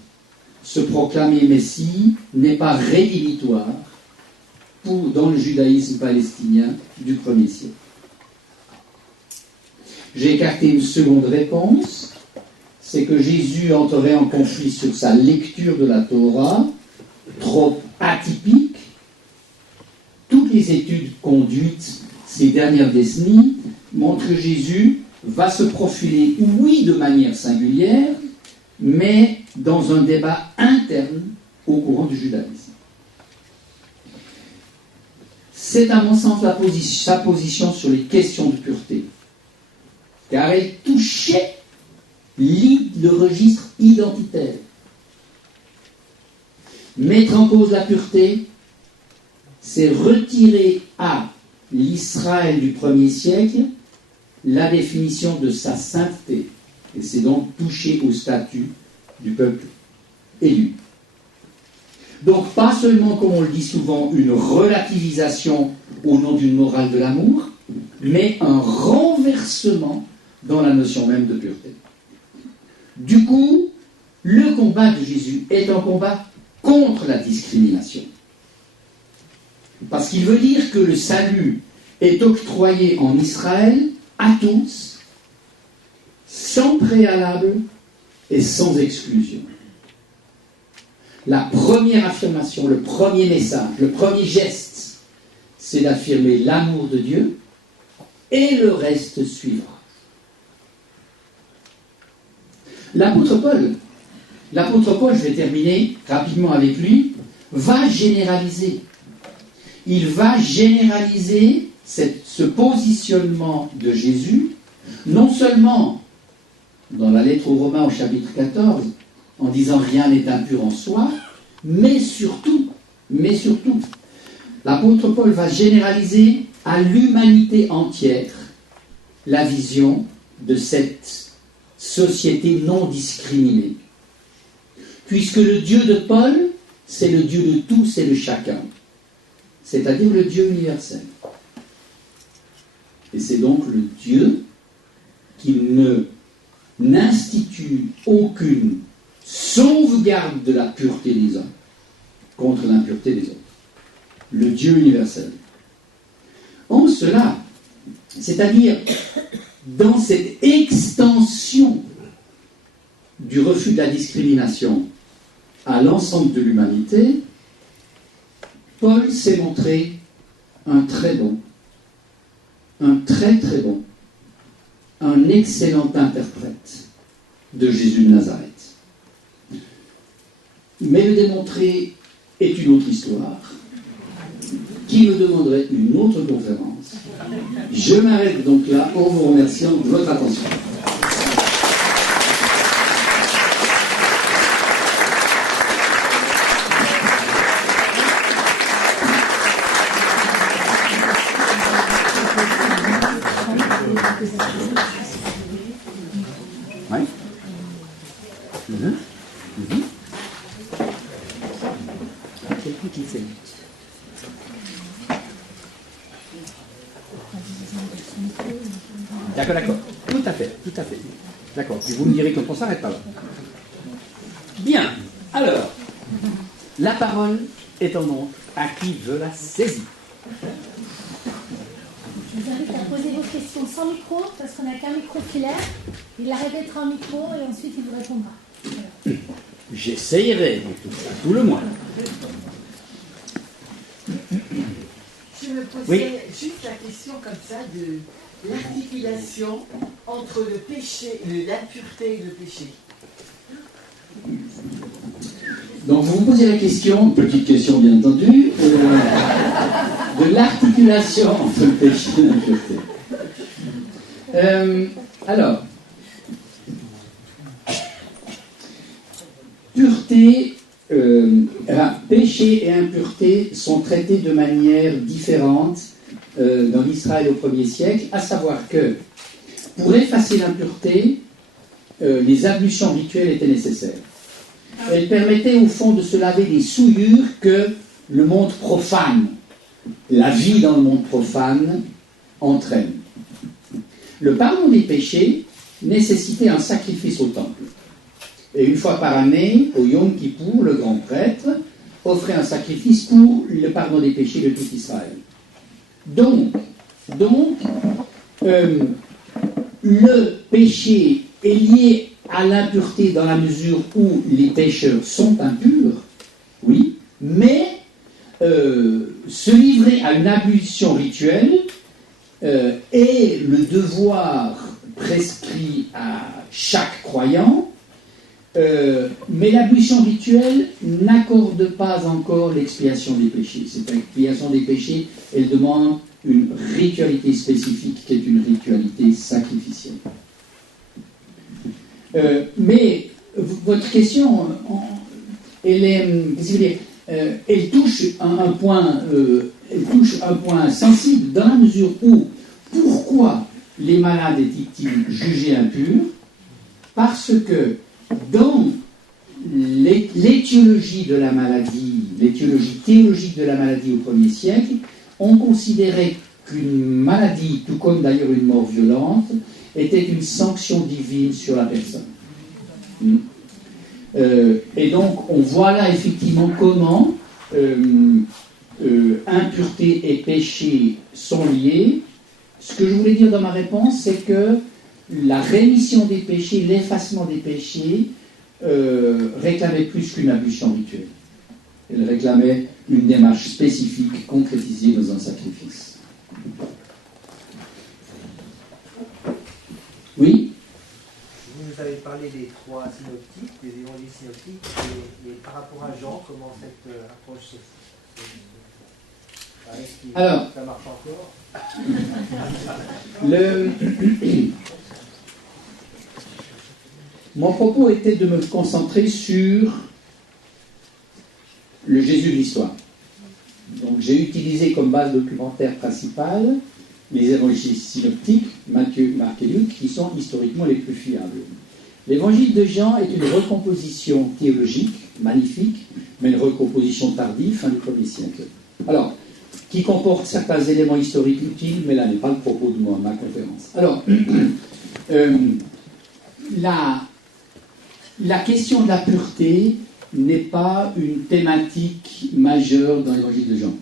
se proclamer Messie n'est pas rédhibitoire dans le judaïsme palestinien du 1er siècle. J'ai écarté une seconde réponse, c'est que Jésus entrerait en conflit sur sa lecture de la Torah, trop atypique. Toutes les études conduites ces dernières décennies montrent que Jésus va se profiler, oui, de manière singulière, mais dans un débat interne au courant du judaïsme. C'est à mon sens sa position sur les questions de pureté, car elle touchait le registre identitaire. Mettre en cause la pureté, c'est retirer à l'Israël du 1er siècle la définition de sa sainteté. Et c'est donc toucher au statut du peuple élu. Donc pas seulement, comme on le dit souvent, une relativisation au nom d'une morale de l'amour, mais un renversement dans la notion même de pureté. Du coup, le combat de Jésus est un combat contre la discrimination. Parce qu'il veut dire que le salut est octroyé en Israël à tous, sans préalable et sans exclusion. La première affirmation, le premier message, le premier geste, c'est d'affirmer l'amour de Dieu, et le reste suivra. L'apôtre Paul, je vais terminer rapidement avec lui, va généraliser. Il va généraliser ce positionnement de Jésus, non seulement dans la lettre aux Romains au chapitre 14, en disant rien n'est impur en soi, mais surtout, l'apôtre Paul va généraliser à l'humanité entière la vision de cette société non discriminée. Puisque le Dieu de Paul, c'est le Dieu de tous et de chacun, c'est-à-dire le Dieu universel. Et c'est donc le Dieu qui n'institue aucune sauvegarde de la pureté des hommes contre l'impureté des autres. Le Dieu universel. En cela, c'est-à-dire dans cette extension du refus de la discrimination à l'ensemble de l'humanité, Paul s'est montré un très bon, un excellent interprète de Jésus de Nazareth. Mais le démontrer est une autre histoire qui me demanderait une autre conférence. Je m'arrête donc là en vous remerciant de votre attention. Ouais. D'accord. Tout à fait. D'accord. Puis vous me direz qu'on s'arrête pas là. Bien. Alors, la parole est en donc à qui veut la saisir. Je vous invite à poser vos questions sans micro, parce qu'on n'a qu'un micro filaire. Il la répétera en micro et ensuite il vous répondra. Voilà. J'essayerai de tout ça, tout le moins. Je me posais juste la question comme ça de l'articulation entre le péché, l'impureté et le péché. Donc vous vous posez la question, petite question bien entendu, de l'articulation entre le péché et l'impureté. Alors, pureté, péché et impureté sont traités de manière différente dans l'Israël au 1er siècle, à savoir que pour effacer l'impureté, les ablutions rituelles étaient nécessaires. Elles permettaient au fond de se laver des souillures que le monde profane, la vie dans le monde profane, entraîne. Le pardon des péchés nécessitait un sacrifice au temple. Et une fois par année, au Yom Kippour, le grand prêtre offrait un sacrifice pour le pardon des péchés de tout Israël. Donc le péché est lié à l'impureté dans la mesure où les pécheurs sont impurs, oui, mais se livrer à une ablution rituelle est le devoir prescrit à chaque croyant, mais l'ablution rituelle n'accorde pas encore l'expiation des péchés. Cette expiation des péchés, elle demande une ritualité spécifique qui est une ritualité sacrificielle. Mais votre question, elle touche un point sensible dans la mesure où pourquoi les malades étaient-ils jugés impurs? Parce que dans l'étiologie de la maladie, l'étiologie théologique de la maladie au 1er siècle, on considérait qu'une maladie, tout comme d'ailleurs une mort violente, était une sanction divine sur la personne. Et donc, on voit là effectivement comment impureté et péché sont liés. Ce que je voulais dire dans ma réponse, c'est que la rémission des péchés, l'effacement des péchés, réclamait plus qu'une ablution rituelle. Elle réclamait une démarche spécifique, concrétisée dans un sacrifice. Oui? Je vous avez parlé des trois synoptiques, des évangiles synoptiques, et par rapport à Jean, comment cette approche Alors, ça marche encore? Mon propos était de me concentrer sur le Jésus de l'histoire. Donc j'ai utilisé comme base documentaire principale les évangiles synoptiques, Matthieu, Marc et Luc, qui sont historiquement les plus fiables. L'évangile de Jean est une recomposition théologique, magnifique, mais une recomposition tardive, fin du 1er siècle. Alors, qui comporte certains éléments historiques utiles, mais là n'est pas le propos de ma conférence. Alors, la question de la pureté n'est pas une thématique majeure dans l'évangile de Jean.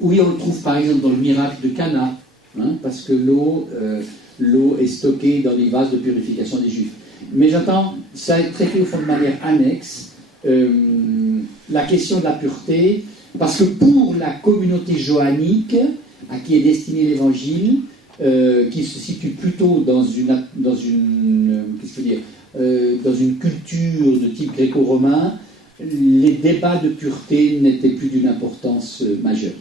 Oui, on le trouve par exemple dans le miracle de Cana, hein, parce que l'eau est stockée dans des vases de purification des Juifs. Mais j'entends, ça est traité au fond de manière annexe, la question de la pureté, parce que pour la communauté johannique, à qui est destiné l'évangile, qui se situe plutôt dans une culture de type gréco-romain, les débats de pureté n'étaient plus d'une importance majeure.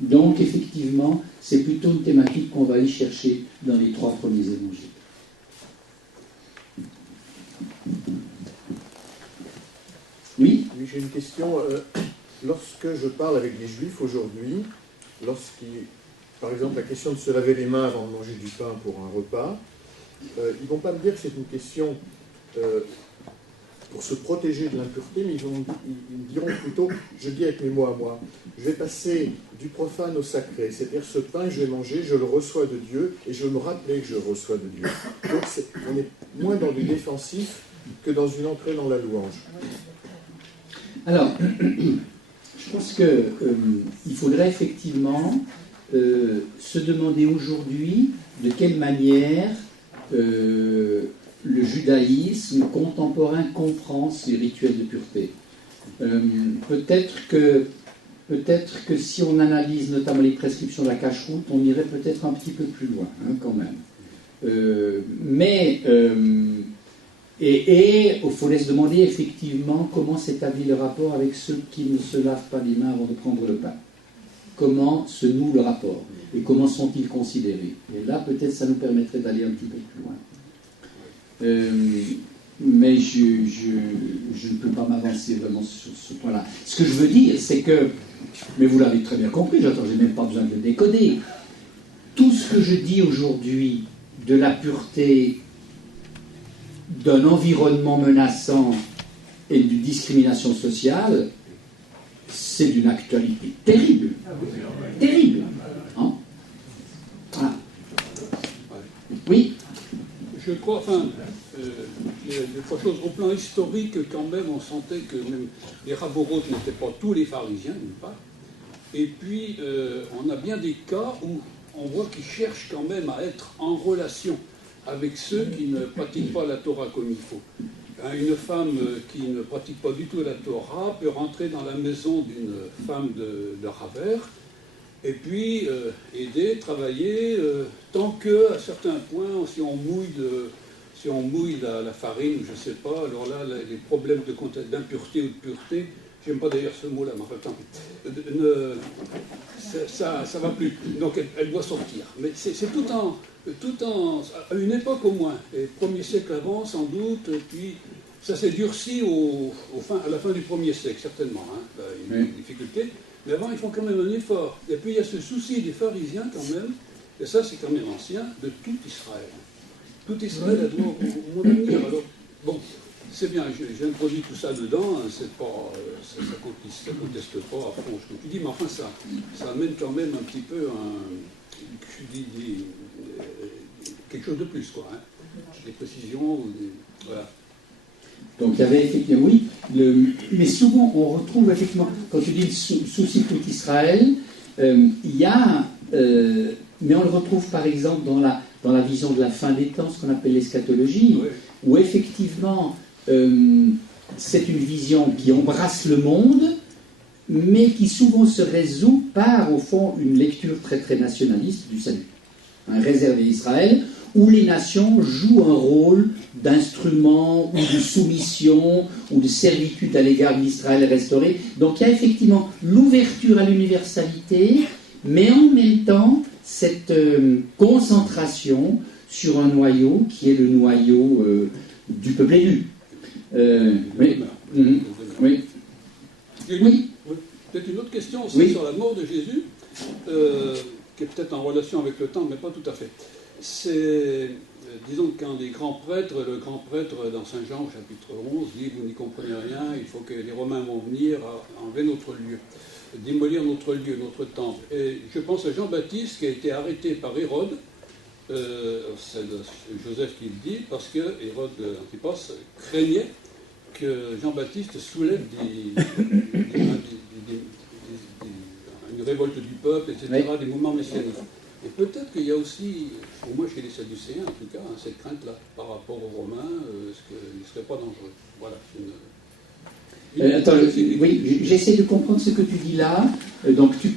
Donc, effectivement, c'est plutôt une thématique qu'on va aller chercher dans les trois premiers évangiles. Oui ? Oui, j'ai une question. Lorsque je parle avec des Juifs aujourd'hui, par exemple, la question de se laver les mains avant de manger du pain pour un repas, ils ne vont pas me dire que c'est une question pour se protéger de l'impureté, mais ils me diront plutôt, je dis avec mes mots à moi, je vais passer du profane au sacré, c'est-à-dire ce pain que je vais manger, je le reçois de Dieu, et je vais me rappeler que je le reçois de Dieu. Donc on est moins dans du défensif que dans une entrée dans la louange. Alors, je pense qu'il faudrait effectivement se demander aujourd'hui de quelle manière le judaïsme contemporain comprend ces rituels de pureté. Peut-être que si on analyse notamment les prescriptions de la cacheroute, on irait peut-être un petit peu plus loin, hein, quand même. Et il faut se demander effectivement comment s'établit le rapport avec ceux qui ne se lavent pas les mains avant de prendre le pain. Comment se noue le rapport et comment sont-ils considérés? Et là, peut-être, ça nous permettrait d'aller un petit peu plus loin. Mais je ne peux pas m'avancer vraiment sur ce point-là. Ce que je veux dire, c'est que, mais vous l'avez très bien compris, je n'ai même pas besoin de le décoder, tout ce que je dis aujourd'hui de la pureté d'un environnement menaçant et d'une discrimination sociale, c'est d'une actualité terrible. Terrible. Hein? Voilà. Oui. Je crois, deux trois choses. Au plan historique, quand même, on sentait que même les rabborotes n'étaient pas tous les pharisiens, d'une part. Et puis, on a bien des cas où on voit qu'ils cherchent quand même à être en relation avec ceux qui ne pratiquent pas la Torah comme il faut. Une femme qui ne pratique pas du tout la Torah peut rentrer dans la maison d'une femme de Ravers et puis aider, travailler, tant qu'à certains points, si on mouille la farine, je ne sais pas, alors là, les problèmes d'impureté ou de pureté, j'aime pas d'ailleurs ce mot-là, mais enfin, ça ne va plus. Donc elle doit sortir. Mais c'est tout à une époque au moins, et premier siècle avant sans doute, puis ça s'est durci à la fin du premier siècle, certainement. Hein. Il y a eu des difficultés, mais avant ils font quand même un effort. Et puis il y a ce souci des pharisiens quand même, et ça c'est quand même ancien, de tout Israël. Tout Israël a droit au monde à venir. Alors, bon, c'est bien, j'ai introduit tout ça dedans, hein, c'est pas, ça conteste pas à fond ce que tu dis, mais enfin ça amène quand même un petit peu quelque chose de plus, quoi. Hein. Des précisions, voilà. Donc il y avait effectivement, oui, mais souvent on retrouve effectivement, quand tu dis le souci de tout Israël, il y a, mais on le retrouve par exemple dans la vision de la fin des temps, ce qu'on appelle l'eschatologie, oui, où effectivement c'est une vision qui embrasse le monde, mais qui souvent se résout par, au fond, une lecture très très nationaliste du salut. Réservé à Israël, où les nations jouent un rôle d'instrument ou de soumission ou de servitude à l'égard d'Israël restauré. Donc il y a effectivement l'ouverture à l'universalité, mais en même temps cette concentration sur un noyau qui est le noyau du peuple élu. Oui. Oui. Oui. Peut-être une autre question aussi sur la mort de Jésus, qui est peut-être en relation avec le temps, mais pas tout à fait. C'est, disons que quand le grand prêtre dans Saint Jean, chapitre 11, dit « Vous n'y comprenez rien, il faut que les Romains vont venir enlever notre lieu, démolir notre lieu, notre temple. » Et je pense à Jean-Baptiste qui a été arrêté par Hérode, c'est Joseph qui le dit, parce que Hérode Antipas craignait que Jean-Baptiste soulève une révolte du peuple, etc., des mouvements messianiques. Et peut-être qu'il y a aussi, au moins chez les Sadducéens en tout cas, cette crainte-là par rapport aux Romains, est-ce qu'il ne serait pas dangereux? Voilà. Attends, oui, j'essaie de comprendre ce que tu dis là. Donc tu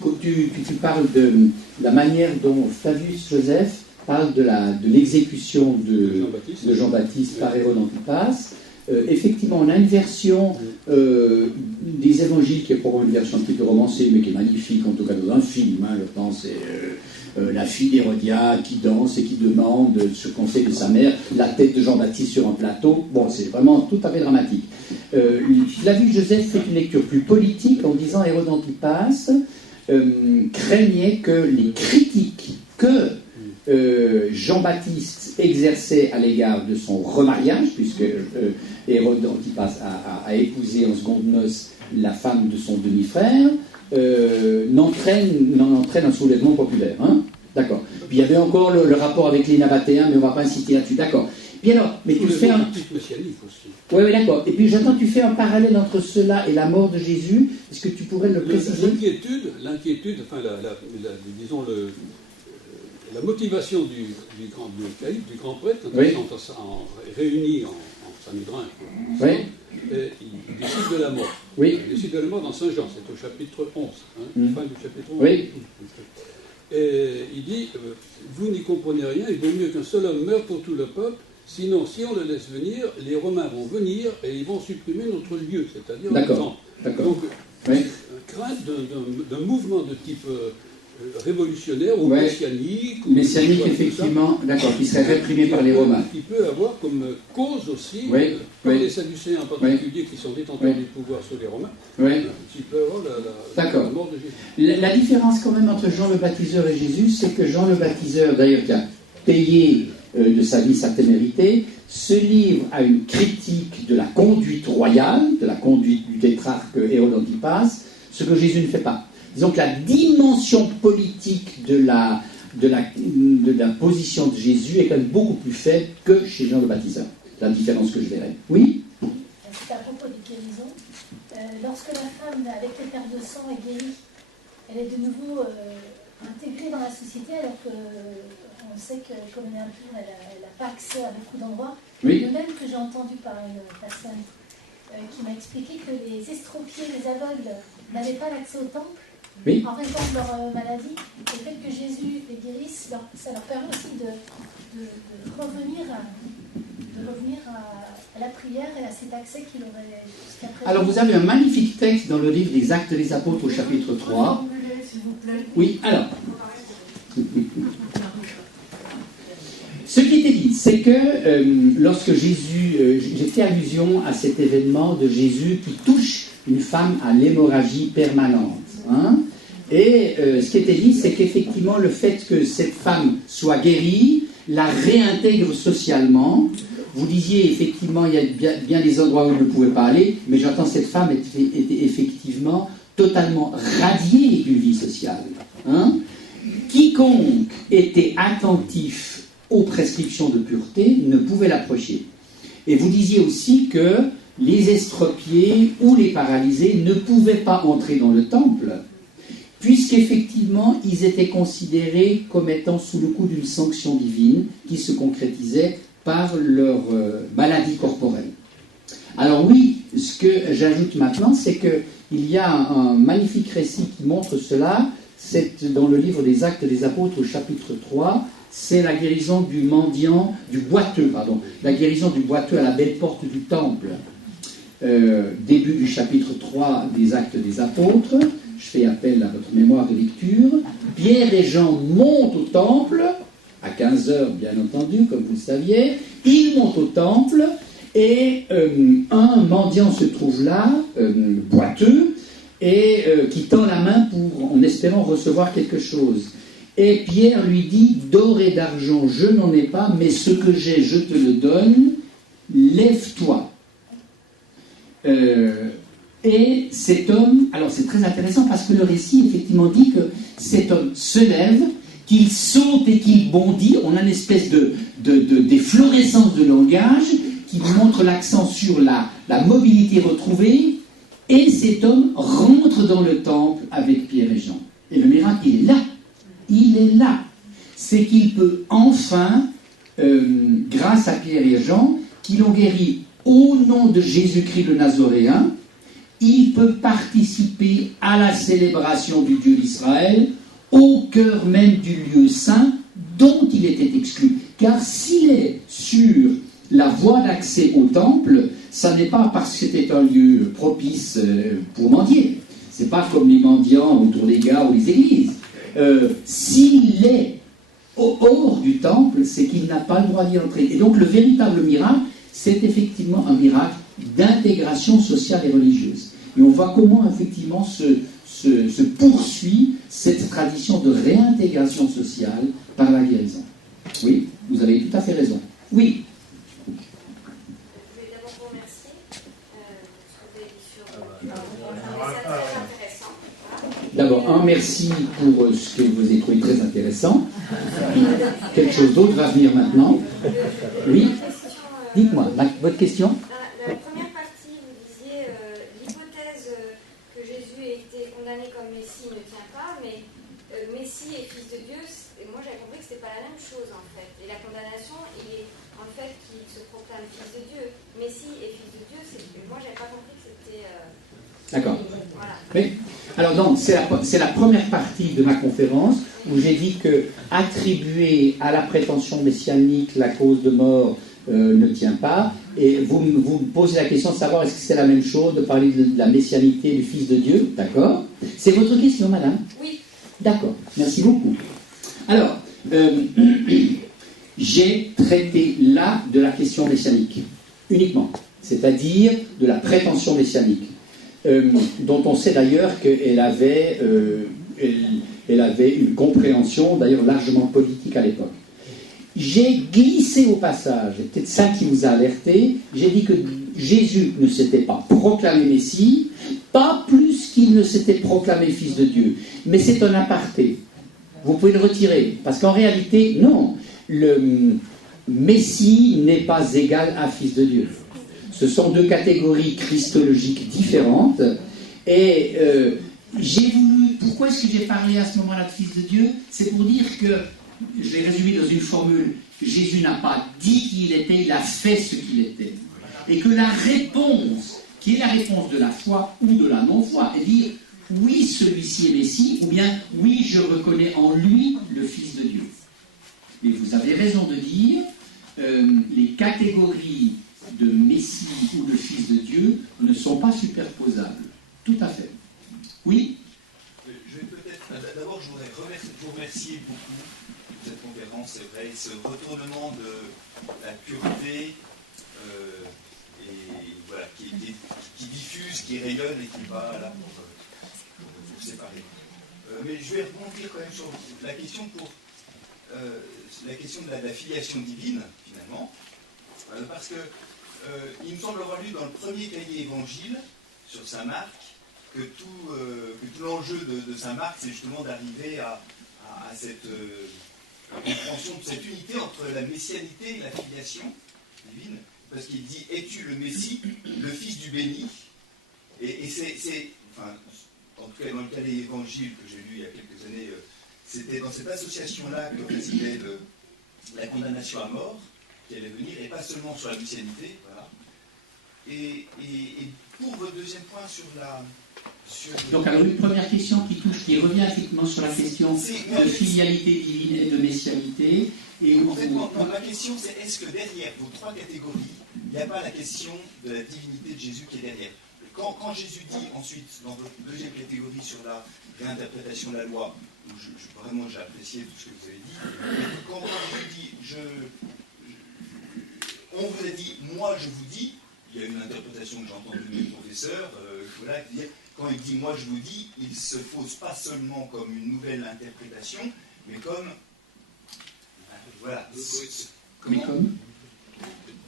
parles de la manière dont Flavius Joseph parle de l'exécution de Jean-Baptiste par Hérode Antipas. Effectivement, on a une version des évangiles qui est probablement une version un petit peu romancée, mais qui est magnifique, en tout cas dans un film. Hein, je pense, c'est la fille d'Hérodiade qui danse et qui demande, sur conseil de sa mère, la tête de Jean-Baptiste sur un plateau. Bon, c'est vraiment tout à fait dramatique. Flavius Joseph fait une lecture plus politique en disant Hérode Antipas craignait que les critiques que Jean-Baptiste exerçait à l'égard de son remariage, puisque Hérode Antipas a épousé en seconde noces la femme de son demi-frère, n'entraîne un soulèvement populaire. Hein, d'accord. Puis il y avait encore le rapport avec les Nabatéens, mais on ne va pas inciter là-dessus. D'accord. Puis alors, mais tu fais un... Oui, d'accord. Et puis j'entends, tu fais un parallèle entre cela et la mort de Jésus. Est-ce que tu pourrais le préciser? L'inquiétude, enfin, disons la motivation du grand prêtre, quand ils sont réunis en Sanhédrin, il décide de la mort. Oui. Il décide de la mort dans Saint Jean, c'est au chapitre 11, fin du chapitre 11. Oui. Et il dit, vous n'y comprenez rien, il vaut mieux qu'un seul homme meure pour tout le peuple, sinon, si on le laisse venir, les Romains vont venir et ils vont supprimer notre lieu, c'est-à-dire le temple. Donc, crainte d'un mouvement de type révolutionnaire ou messianique. Messianique, effectivement, d'accord, qui serait réprimé par les Romains. Qui peut avoir comme cause aussi, pour les Sadducéens en particulier, qui sont détenteurs du pouvoir sur les Romains, qui peut avoir la mort de Jésus. La différence quand même entre Jean le Baptiseur et Jésus, c'est que Jean le Baptiseur, d'ailleurs, qui a payé de sa vie sa témérité, se livre à une critique de la conduite royale, de la conduite du tétrarque Hérode Antipas, ce que Jésus ne fait pas. Disons que la dimension politique de la position de Jésus est quand même beaucoup plus faible que chez Jean le Baptiseur. C'est la différence que je verrai. Oui? C'est à propos des guérisons. Lorsque la femme avec les pertes de sang est guérie, elle est de nouveau intégrée dans la société, alors qu'on sait que comme elle est impure, elle n'a pas accès à beaucoup d'endroits. Oui. De même que j'ai entendu par une personne qui m'a expliqué que les estropiés, les aveugles, n'avaient pas l'accès au temple. Oui. En raison de leur maladie, le fait que Jésus les guérisse, ça leur permet aussi de revenir à la prière et à cet accès qu'il aurait jusqu'à présent. Alors vous avez un magnifique texte dans le livre des Actes des Apôtres au chapitre 3. Oui, alors. Ce qui était dit, c'est que lorsque Jésus, j'ai fait allusion à cet événement de Jésus qui touche une femme à l'hémorragie permanente. Hein, et ce qui était dit, c'est qu'effectivement, le fait que cette femme soit guérie, la réintègre socialement. Vous disiez, effectivement, il y a bien des endroits où elle ne pouvait pas aller, mais j'entends cette femme était effectivement totalement radiée d'une vie sociale. Hein. Quiconque était attentif aux prescriptions de pureté ne pouvait l'approcher. Et vous disiez aussi que les estropiés ou les paralysés ne pouvaient pas entrer dans le temple, puisqu'effectivement, ils étaient considérés comme étant sous le coup d'une sanction divine qui se concrétisait par leur maladie corporelle. Alors oui, ce que j'ajoute maintenant, c'est qu'il y a un magnifique récit qui montre cela, c'est dans le livre des Actes des Apôtres au chapitre 3, c'est la guérison du mendiant, du boiteux, pardon, la guérison du boiteux à la belle porte du temple. Début du chapitre 3 des Actes des Apôtres, je fais appel à votre mémoire de lecture. Pierre et Jean montent au temple, à 15h bien entendu, comme vous le saviez, ils montent au temple, et un mendiant se trouve là, boiteux, et qui tend la main en espérant recevoir quelque chose. Et Pierre lui dit, d'or et d'argent je n'en ai pas, mais ce que j'ai je te le donne, lève-toi. Et cet homme, alors c'est très intéressant parce que le récit effectivement dit que cet homme se lève, qu'il saute et qu'il bondit. On a une espèce d'efflorescence de langage qui montre l'accent sur la mobilité retrouvée, et cet homme rentre dans le temple avec Pierre et Jean. Et le miracle, il est là. Il est là. C'est qu'il peut enfin, grâce à Pierre et Jean, qui l'ont guéri au nom de Jésus-Christ le Nazoréen, il peut participer à la célébration du Dieu d'Israël au cœur même du lieu saint dont il était exclu. Car s'il est sur la voie d'accès au temple, ça n'est pas parce que c'était un lieu propice pour mendier. C'est pas comme les mendiants autour des gares ou les églises. S'il est hors du temple, c'est qu'il n'a pas le droit d'y entrer. Et donc le véritable miracle, c'est effectivement un miracle d'intégration sociale et religieuse. Et on voit comment effectivement se poursuit cette tradition de réintégration sociale par la guérison. Oui, vous avez tout à fait raison. Oui. Je vais d'abord vous remercier pour ce que vous avez dit sur un message très intéressant. D'abord, un merci pour ce que vous avez trouvé très intéressant. Quelque chose d'autre va venir maintenant. Oui. Dites-moi, votre question. La première partie, vous disiez l'hypothèse que Jésus ait été condamné comme Messie ne tient pas, mais Messie et fils de Dieu, et moi j'avais compris que ce n'était pas la même chose en fait. Et la condamnation, il est en fait qu'il se proclame fils de Dieu. Messie et fils de Dieu, moi j'avais pas compris que c'était. D'accord. Voilà. Oui. Alors donc, c'est la première partie de ma conférence où j'ai dit que attribuer à la prétention messianique la cause de mort ne tient pas. Et vous me posez la question de savoir est-ce que c'est la même chose de parler de la messianité du Fils de Dieu. D'accord. C'est votre question, madame? Oui. D'accord. Merci beaucoup. Alors, j'ai traité là de la question messianique, uniquement. C'est-à-dire de la prétention messianique. Dont on sait d'ailleurs qu'elle avait, elle avait une compréhension d'ailleurs largement politique à l'époque. J'ai glissé au passage, c'est peut-être ça qui vous a alerté, j'ai dit que Jésus ne s'était pas proclamé Messie, pas plus qu'il ne s'était proclamé Fils de Dieu. Mais c'est un aparté. Vous pouvez le retirer, parce qu'en réalité, non, le Messie n'est pas égal à Fils de Dieu. Ce sont deux catégories christologiques différentes. Et j'ai voulu... Pourquoi est-ce que j'ai parlé à ce moment-là de Fils de Dieu? C'est pour dire que, je l'ai résumé dans une formule, Jésus n'a pas dit qui il était, il a fait ce qu'il était. Et que la réponse, qui est la réponse de la foi ou de la non-foi, est dire oui, celui-ci est Messie, ou bien oui, je reconnais en lui le Fils de Dieu. Mais vous avez raison de dire, les catégories de Messie ou de Fils de Dieu ne sont pas superposables. Tout à fait. Oui? Je vais peut-être... D'abord, je voudrais vous remercier beaucoup de cette conférence, c'est vrai, ce retournement de la pureté et voilà, qui diffuse, qui rayonne et qui va là pour séparer. Mais je vais rebondir quand même sur la question de la filiation divine, finalement, parce que il me semble avoir lu dans le premier cahier évangile sur saint Marc que tout l'enjeu de saint Marc, c'est justement d'arriver à cette compréhension de cette unité entre la messianité et la filiation divine, parce qu'il dit « Es-tu le Messie, le Fils du béni ?» Et c'est enfin, en tout cas dans le cahier évangile que j'ai lu il y a quelques années, c'était dans cette association-là que résidait la condamnation à mort qui allait venir, et pas seulement sur la messianité, voilà. Et pour votre deuxième point sur la... Donc alors une première question qui qui revient effectivement sur la question de filialité divine et de messianité. Et en fait, ma question, c'est est-ce que derrière vos trois catégories, il n'y a pas la question de la divinité de Jésus qui est derrière? Quand Jésus dit ensuite, dans votre deuxième catégorie sur la réinterprétation de la loi, où vraiment j'ai apprécié tout ce que vous avez dit, mais quand Jésus dit, on vous a dit, moi je vous dis, il y a une interprétation que j'ai entendue de mes professeurs, voilà, quand il dit moi je vous dis, il ne se pose pas seulement comme une nouvelle interprétation, mais comme voilà,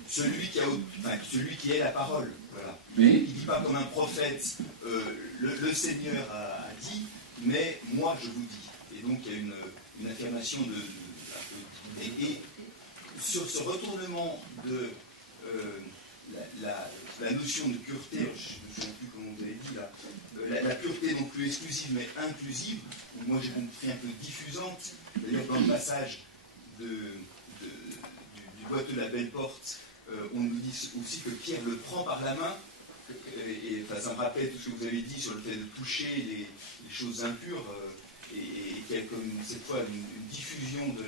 celui qui est la parole. Voilà. Oui. Il ne dit pas comme un prophète, le Seigneur a dit, mais moi je vous dis. Et donc il y a une affirmation et sur ce retournement de la notion de pureté, je ne me souviens plus comment vous avez dit là, la pureté non plus exclusive mais inclusive, moi j'ai compris un peu diffusante, d'ailleurs dans le passage du boiteux de la belle porte, on nous dit aussi que Pierre le prend par la main, et ça me rappelle tout ce que vous avez dit sur le fait de toucher les choses impures, et qu'il y a comme cette fois une diffusion de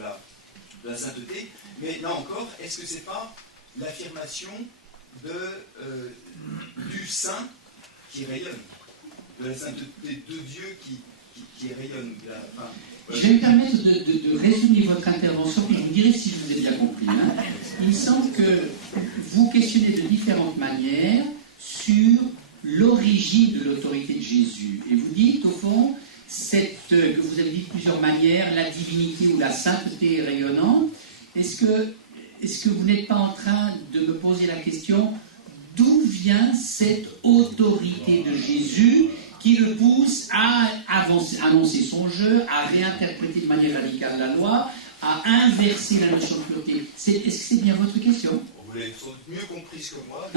la sainteté. Mais là encore, est-ce que c'est pas l'affirmation du saint qui rayonne, de la sainteté de Dieu qui rayonne? Je vais me permettre de résumer votre intervention, puis vous me direz si je vous ai bien compris. Il me semble que vous questionnez de différentes manières sur l'origine de l'autorité de Jésus. Et vous dites, au fond, que vous avez dit de plusieurs manières, la divinité ou la sainteté rayonnante. Est-ce que vous n'êtes pas en train de me poser la question, d'où vient cette autorité de Jésus qui le pousse à annoncer son jeu, à réinterpréter de manière radicale la loi, à inverser la notion de pureté? Est-ce que c'est bien votre question? Vous l'avez sans doute mieux comprise que moi.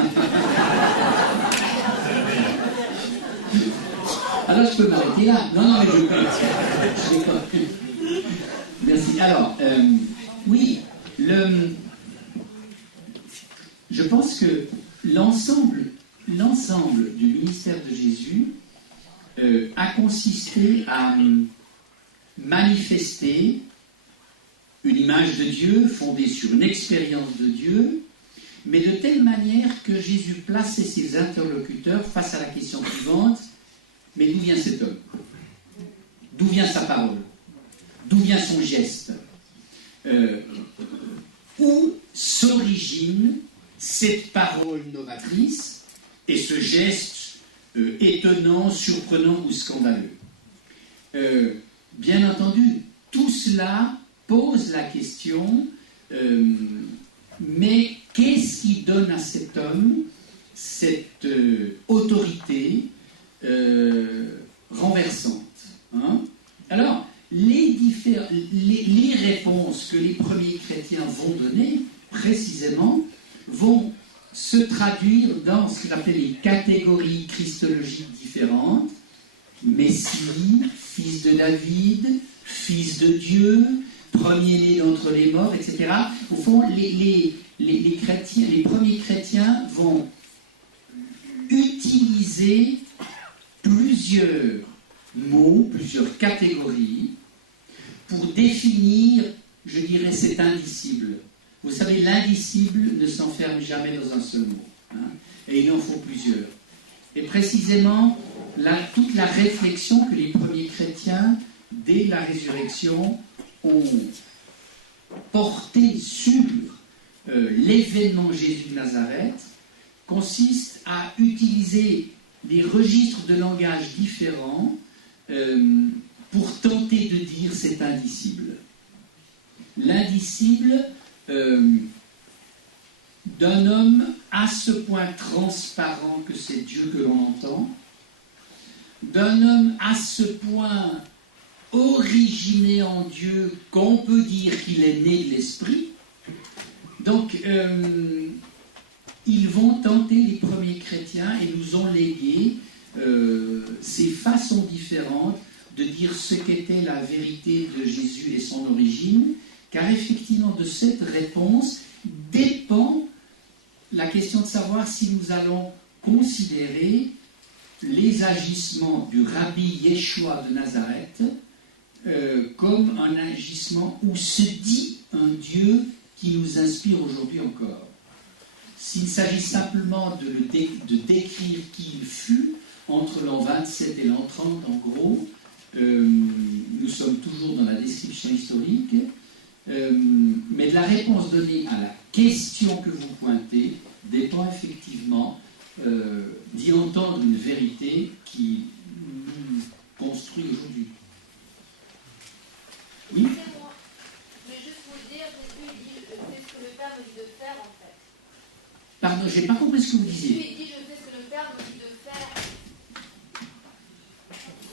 Alors je peux m'arrêter là. Non, mais je déconne. Merci. Alors, oui, je pense que l'ensemble du ministère de Jésus a consisté à manifester une image de Dieu fondée sur une expérience de Dieu, mais de telle manière que Jésus plaçait ses interlocuteurs face à la question suivante: mais d'où vient cet homme? D'où vient sa parole? D'où vient son geste? Où s'origine cette parole novatrice et ce geste étonnant, surprenant ou scandaleux? Bien entendu, tout cela pose la question, mais qu'est-ce qui donne à cet homme cette autorité renversante, hein? Alors, les réponses que les premiers chrétiens vont donner, précisément, vont se traduire dans ce qu'on appelle les catégories christologiques différentes: Messie, fils de David, fils de Dieu, premier-né d'entre les morts, etc. Au fond, les premiers chrétiens vont utiliser plusieurs mots, plusieurs catégories pour définir, je dirais, cet indicible. Vous savez, l'indicible ne s'enferme jamais dans un seul mot, hein, et il en faut plusieurs. Et précisément, toute la réflexion que les premiers chrétiens, dès la résurrection, ont portée sur l'événement Jésus de Nazareth consiste à utiliser des registres de langage différents pour tenter de dire cet indicible. L'indicible d'un homme à ce point transparent que c'est Dieu que l'on entend, d'un homme à ce point originé en Dieu qu'on peut dire qu'il est né de l'Esprit. Donc, ils vont tenter, les premiers chrétiens, et nous ont légué ces façons différentes de dire ce qu'était la vérité de Jésus et son origine, car effectivement de cette réponse dépend la question de savoir si nous allons considérer les agissements du rabbi Yeshua de Nazareth comme un agissement où se dit un Dieu qui nous inspire aujourd'hui encore. S'il s'agit simplement de décrire qui il fut entre l'an 27 et l'an 30, en gros, nous sommes toujours dans la description historique, mais de la réponse donnée à la question que vous pointez dépend effectivement d'y entendre une vérité qui nous construit aujourd'hui. Oui? Je vais juste vous dire, Jésus dit, je fais ce que le Père me dit de faire, en fait. Pardon, je n'ai pas compris ce que vous Jésus disiez. dit, je fais ce que le Père me dit de faire.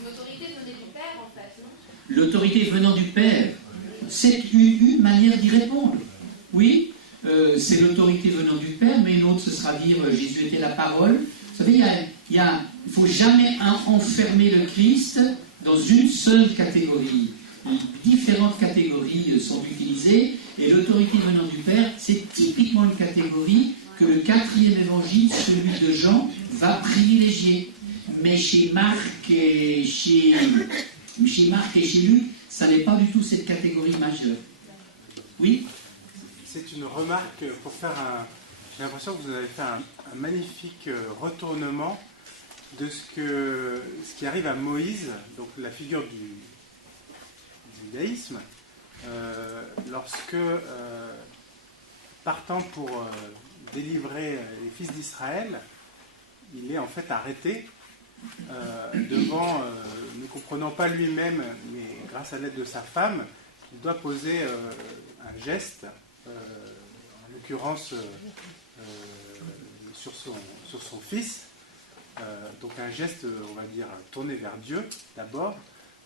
L'autorité venait du Père, en fait, non? L'autorité venant du Père, c'est une manière d'y répondre. Oui, c'est l'autorité venant du Père, mais une autre, ce sera dire Jésus était la parole. Vous savez, il ne faut jamais enfermer le Christ dans une seule catégorie. Différentes catégories sont utilisées, et l'autorité venant du Père, c'est typiquement une catégorie que le 4e évangile, celui de Jean, va privilégier. Mais chez Marc et chez Luc, ça n'est pas du tout cette catégorie majeure. Oui? C'est une remarque pour faire un... J'ai l'impression que vous avez fait un magnifique retournement de ce qui arrive à Moïse, donc la figure du judaïsme, lorsque, partant pour délivrer les fils d'Israël, il est en fait arrêté devant, ne comprenant pas lui-même, mais grâce à l'aide de sa femme, il doit poser un geste, en l'occurrence sur son fils, donc un geste, on va dire, tourné vers Dieu d'abord,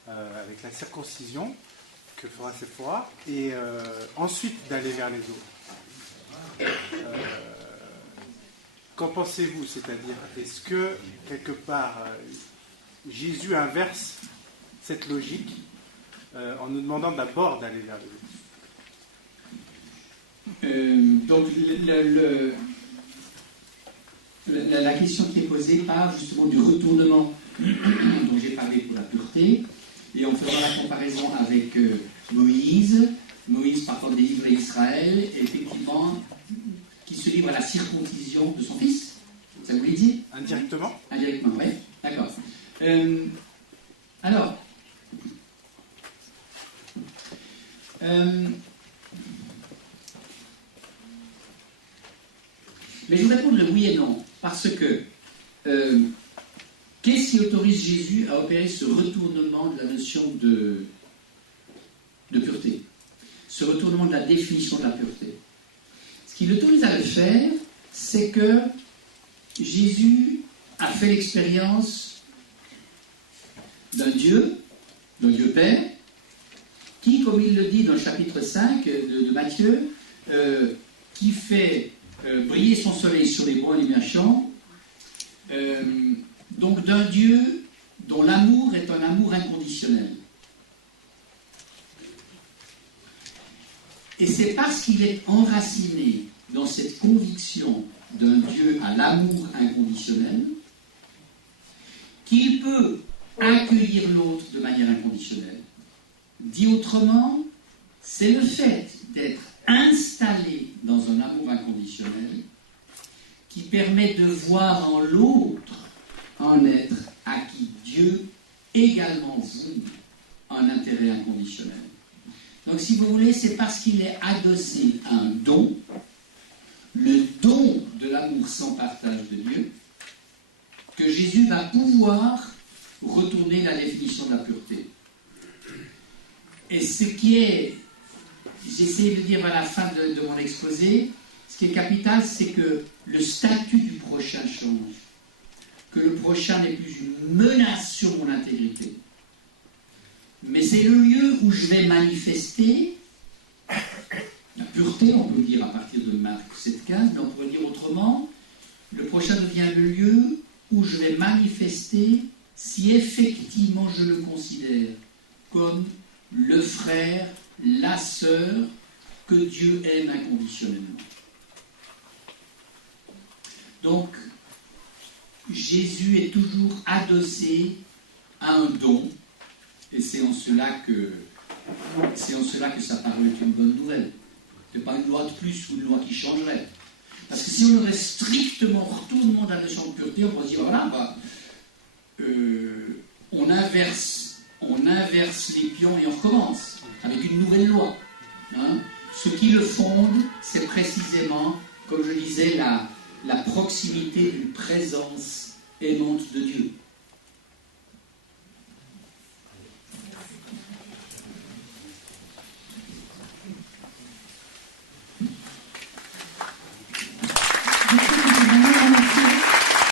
avec la circoncision que fera Séphora, et ensuite d'aller vers les autres. Qu'en pensez-vous? C'est-à-dire, est-ce que, quelque part, Jésus inverse cette logique en nous demandant d'abord d'aller vers les autres? Donc, la question qui est posée part justement du retournement dont j'ai parlé pour la pureté, et en faisant la comparaison avec Moïse, par contre, délivre Israël, effectivement, qui se livre à la circoncision de son fils. Ça vous l'avez dit? Indirectement? Indirectement, oui. D'accord. Alors, mais je vous réponds le oui et non, parce que qu'est-ce qui autorise Jésus à opérer ce retournement de la notion de pureté, ce retournement de la définition de la pureté? Ce qui l'autorise à le faire, c'est que Jésus a fait l'expérience d'un Dieu Père, qui, comme il le dit dans le chapitre 5 de Matthieu, qui fait briller son soleil sur les bons et les méchants, donc d'un Dieu dont l'amour est un amour inconditionnel. Et c'est parce qu'il est enraciné dans cette conviction d'un Dieu à l'amour inconditionnel qu'il peut accueillir l'autre de manière inconditionnelle. Dit autrement, c'est le fait d'être installé dans un amour inconditionnel qui permet de voir en l'autre un être à qui Dieu également voue un intérêt inconditionnel. Donc, si vous voulez, c'est parce qu'il est adossé à un don, le don de l'amour sans partage de Dieu, que Jésus va pouvoir retourner la définition de la pureté. Et ce qui est, j'essaie de dire à la fin de mon exposé, ce qui est capital, c'est que le statut du prochain change, que le prochain n'est plus une menace sur mon intégrité, mais c'est le lieu où je vais manifester la pureté, on peut dire à partir de Marc 7,15, mais on pourrait dire autrement, le prochain devient le lieu où je vais manifester si effectivement je le considère comme le frère, la sœur que Dieu aime inconditionnellement. Donc, Jésus est toujours adossé à un don, et c'est en cela que sa parole est une bonne nouvelle. Ce n'est pas une loi de plus ou une loi qui changerait. Parce que si on aurait strictement retournement de la notion de pureté, on pourrait dire, voilà, on inverse les pions et on recommence avec une nouvelle loi. Hein. Ce qui le fonde, c'est précisément, comme je disais, la proximité d'une présence aimante de Dieu.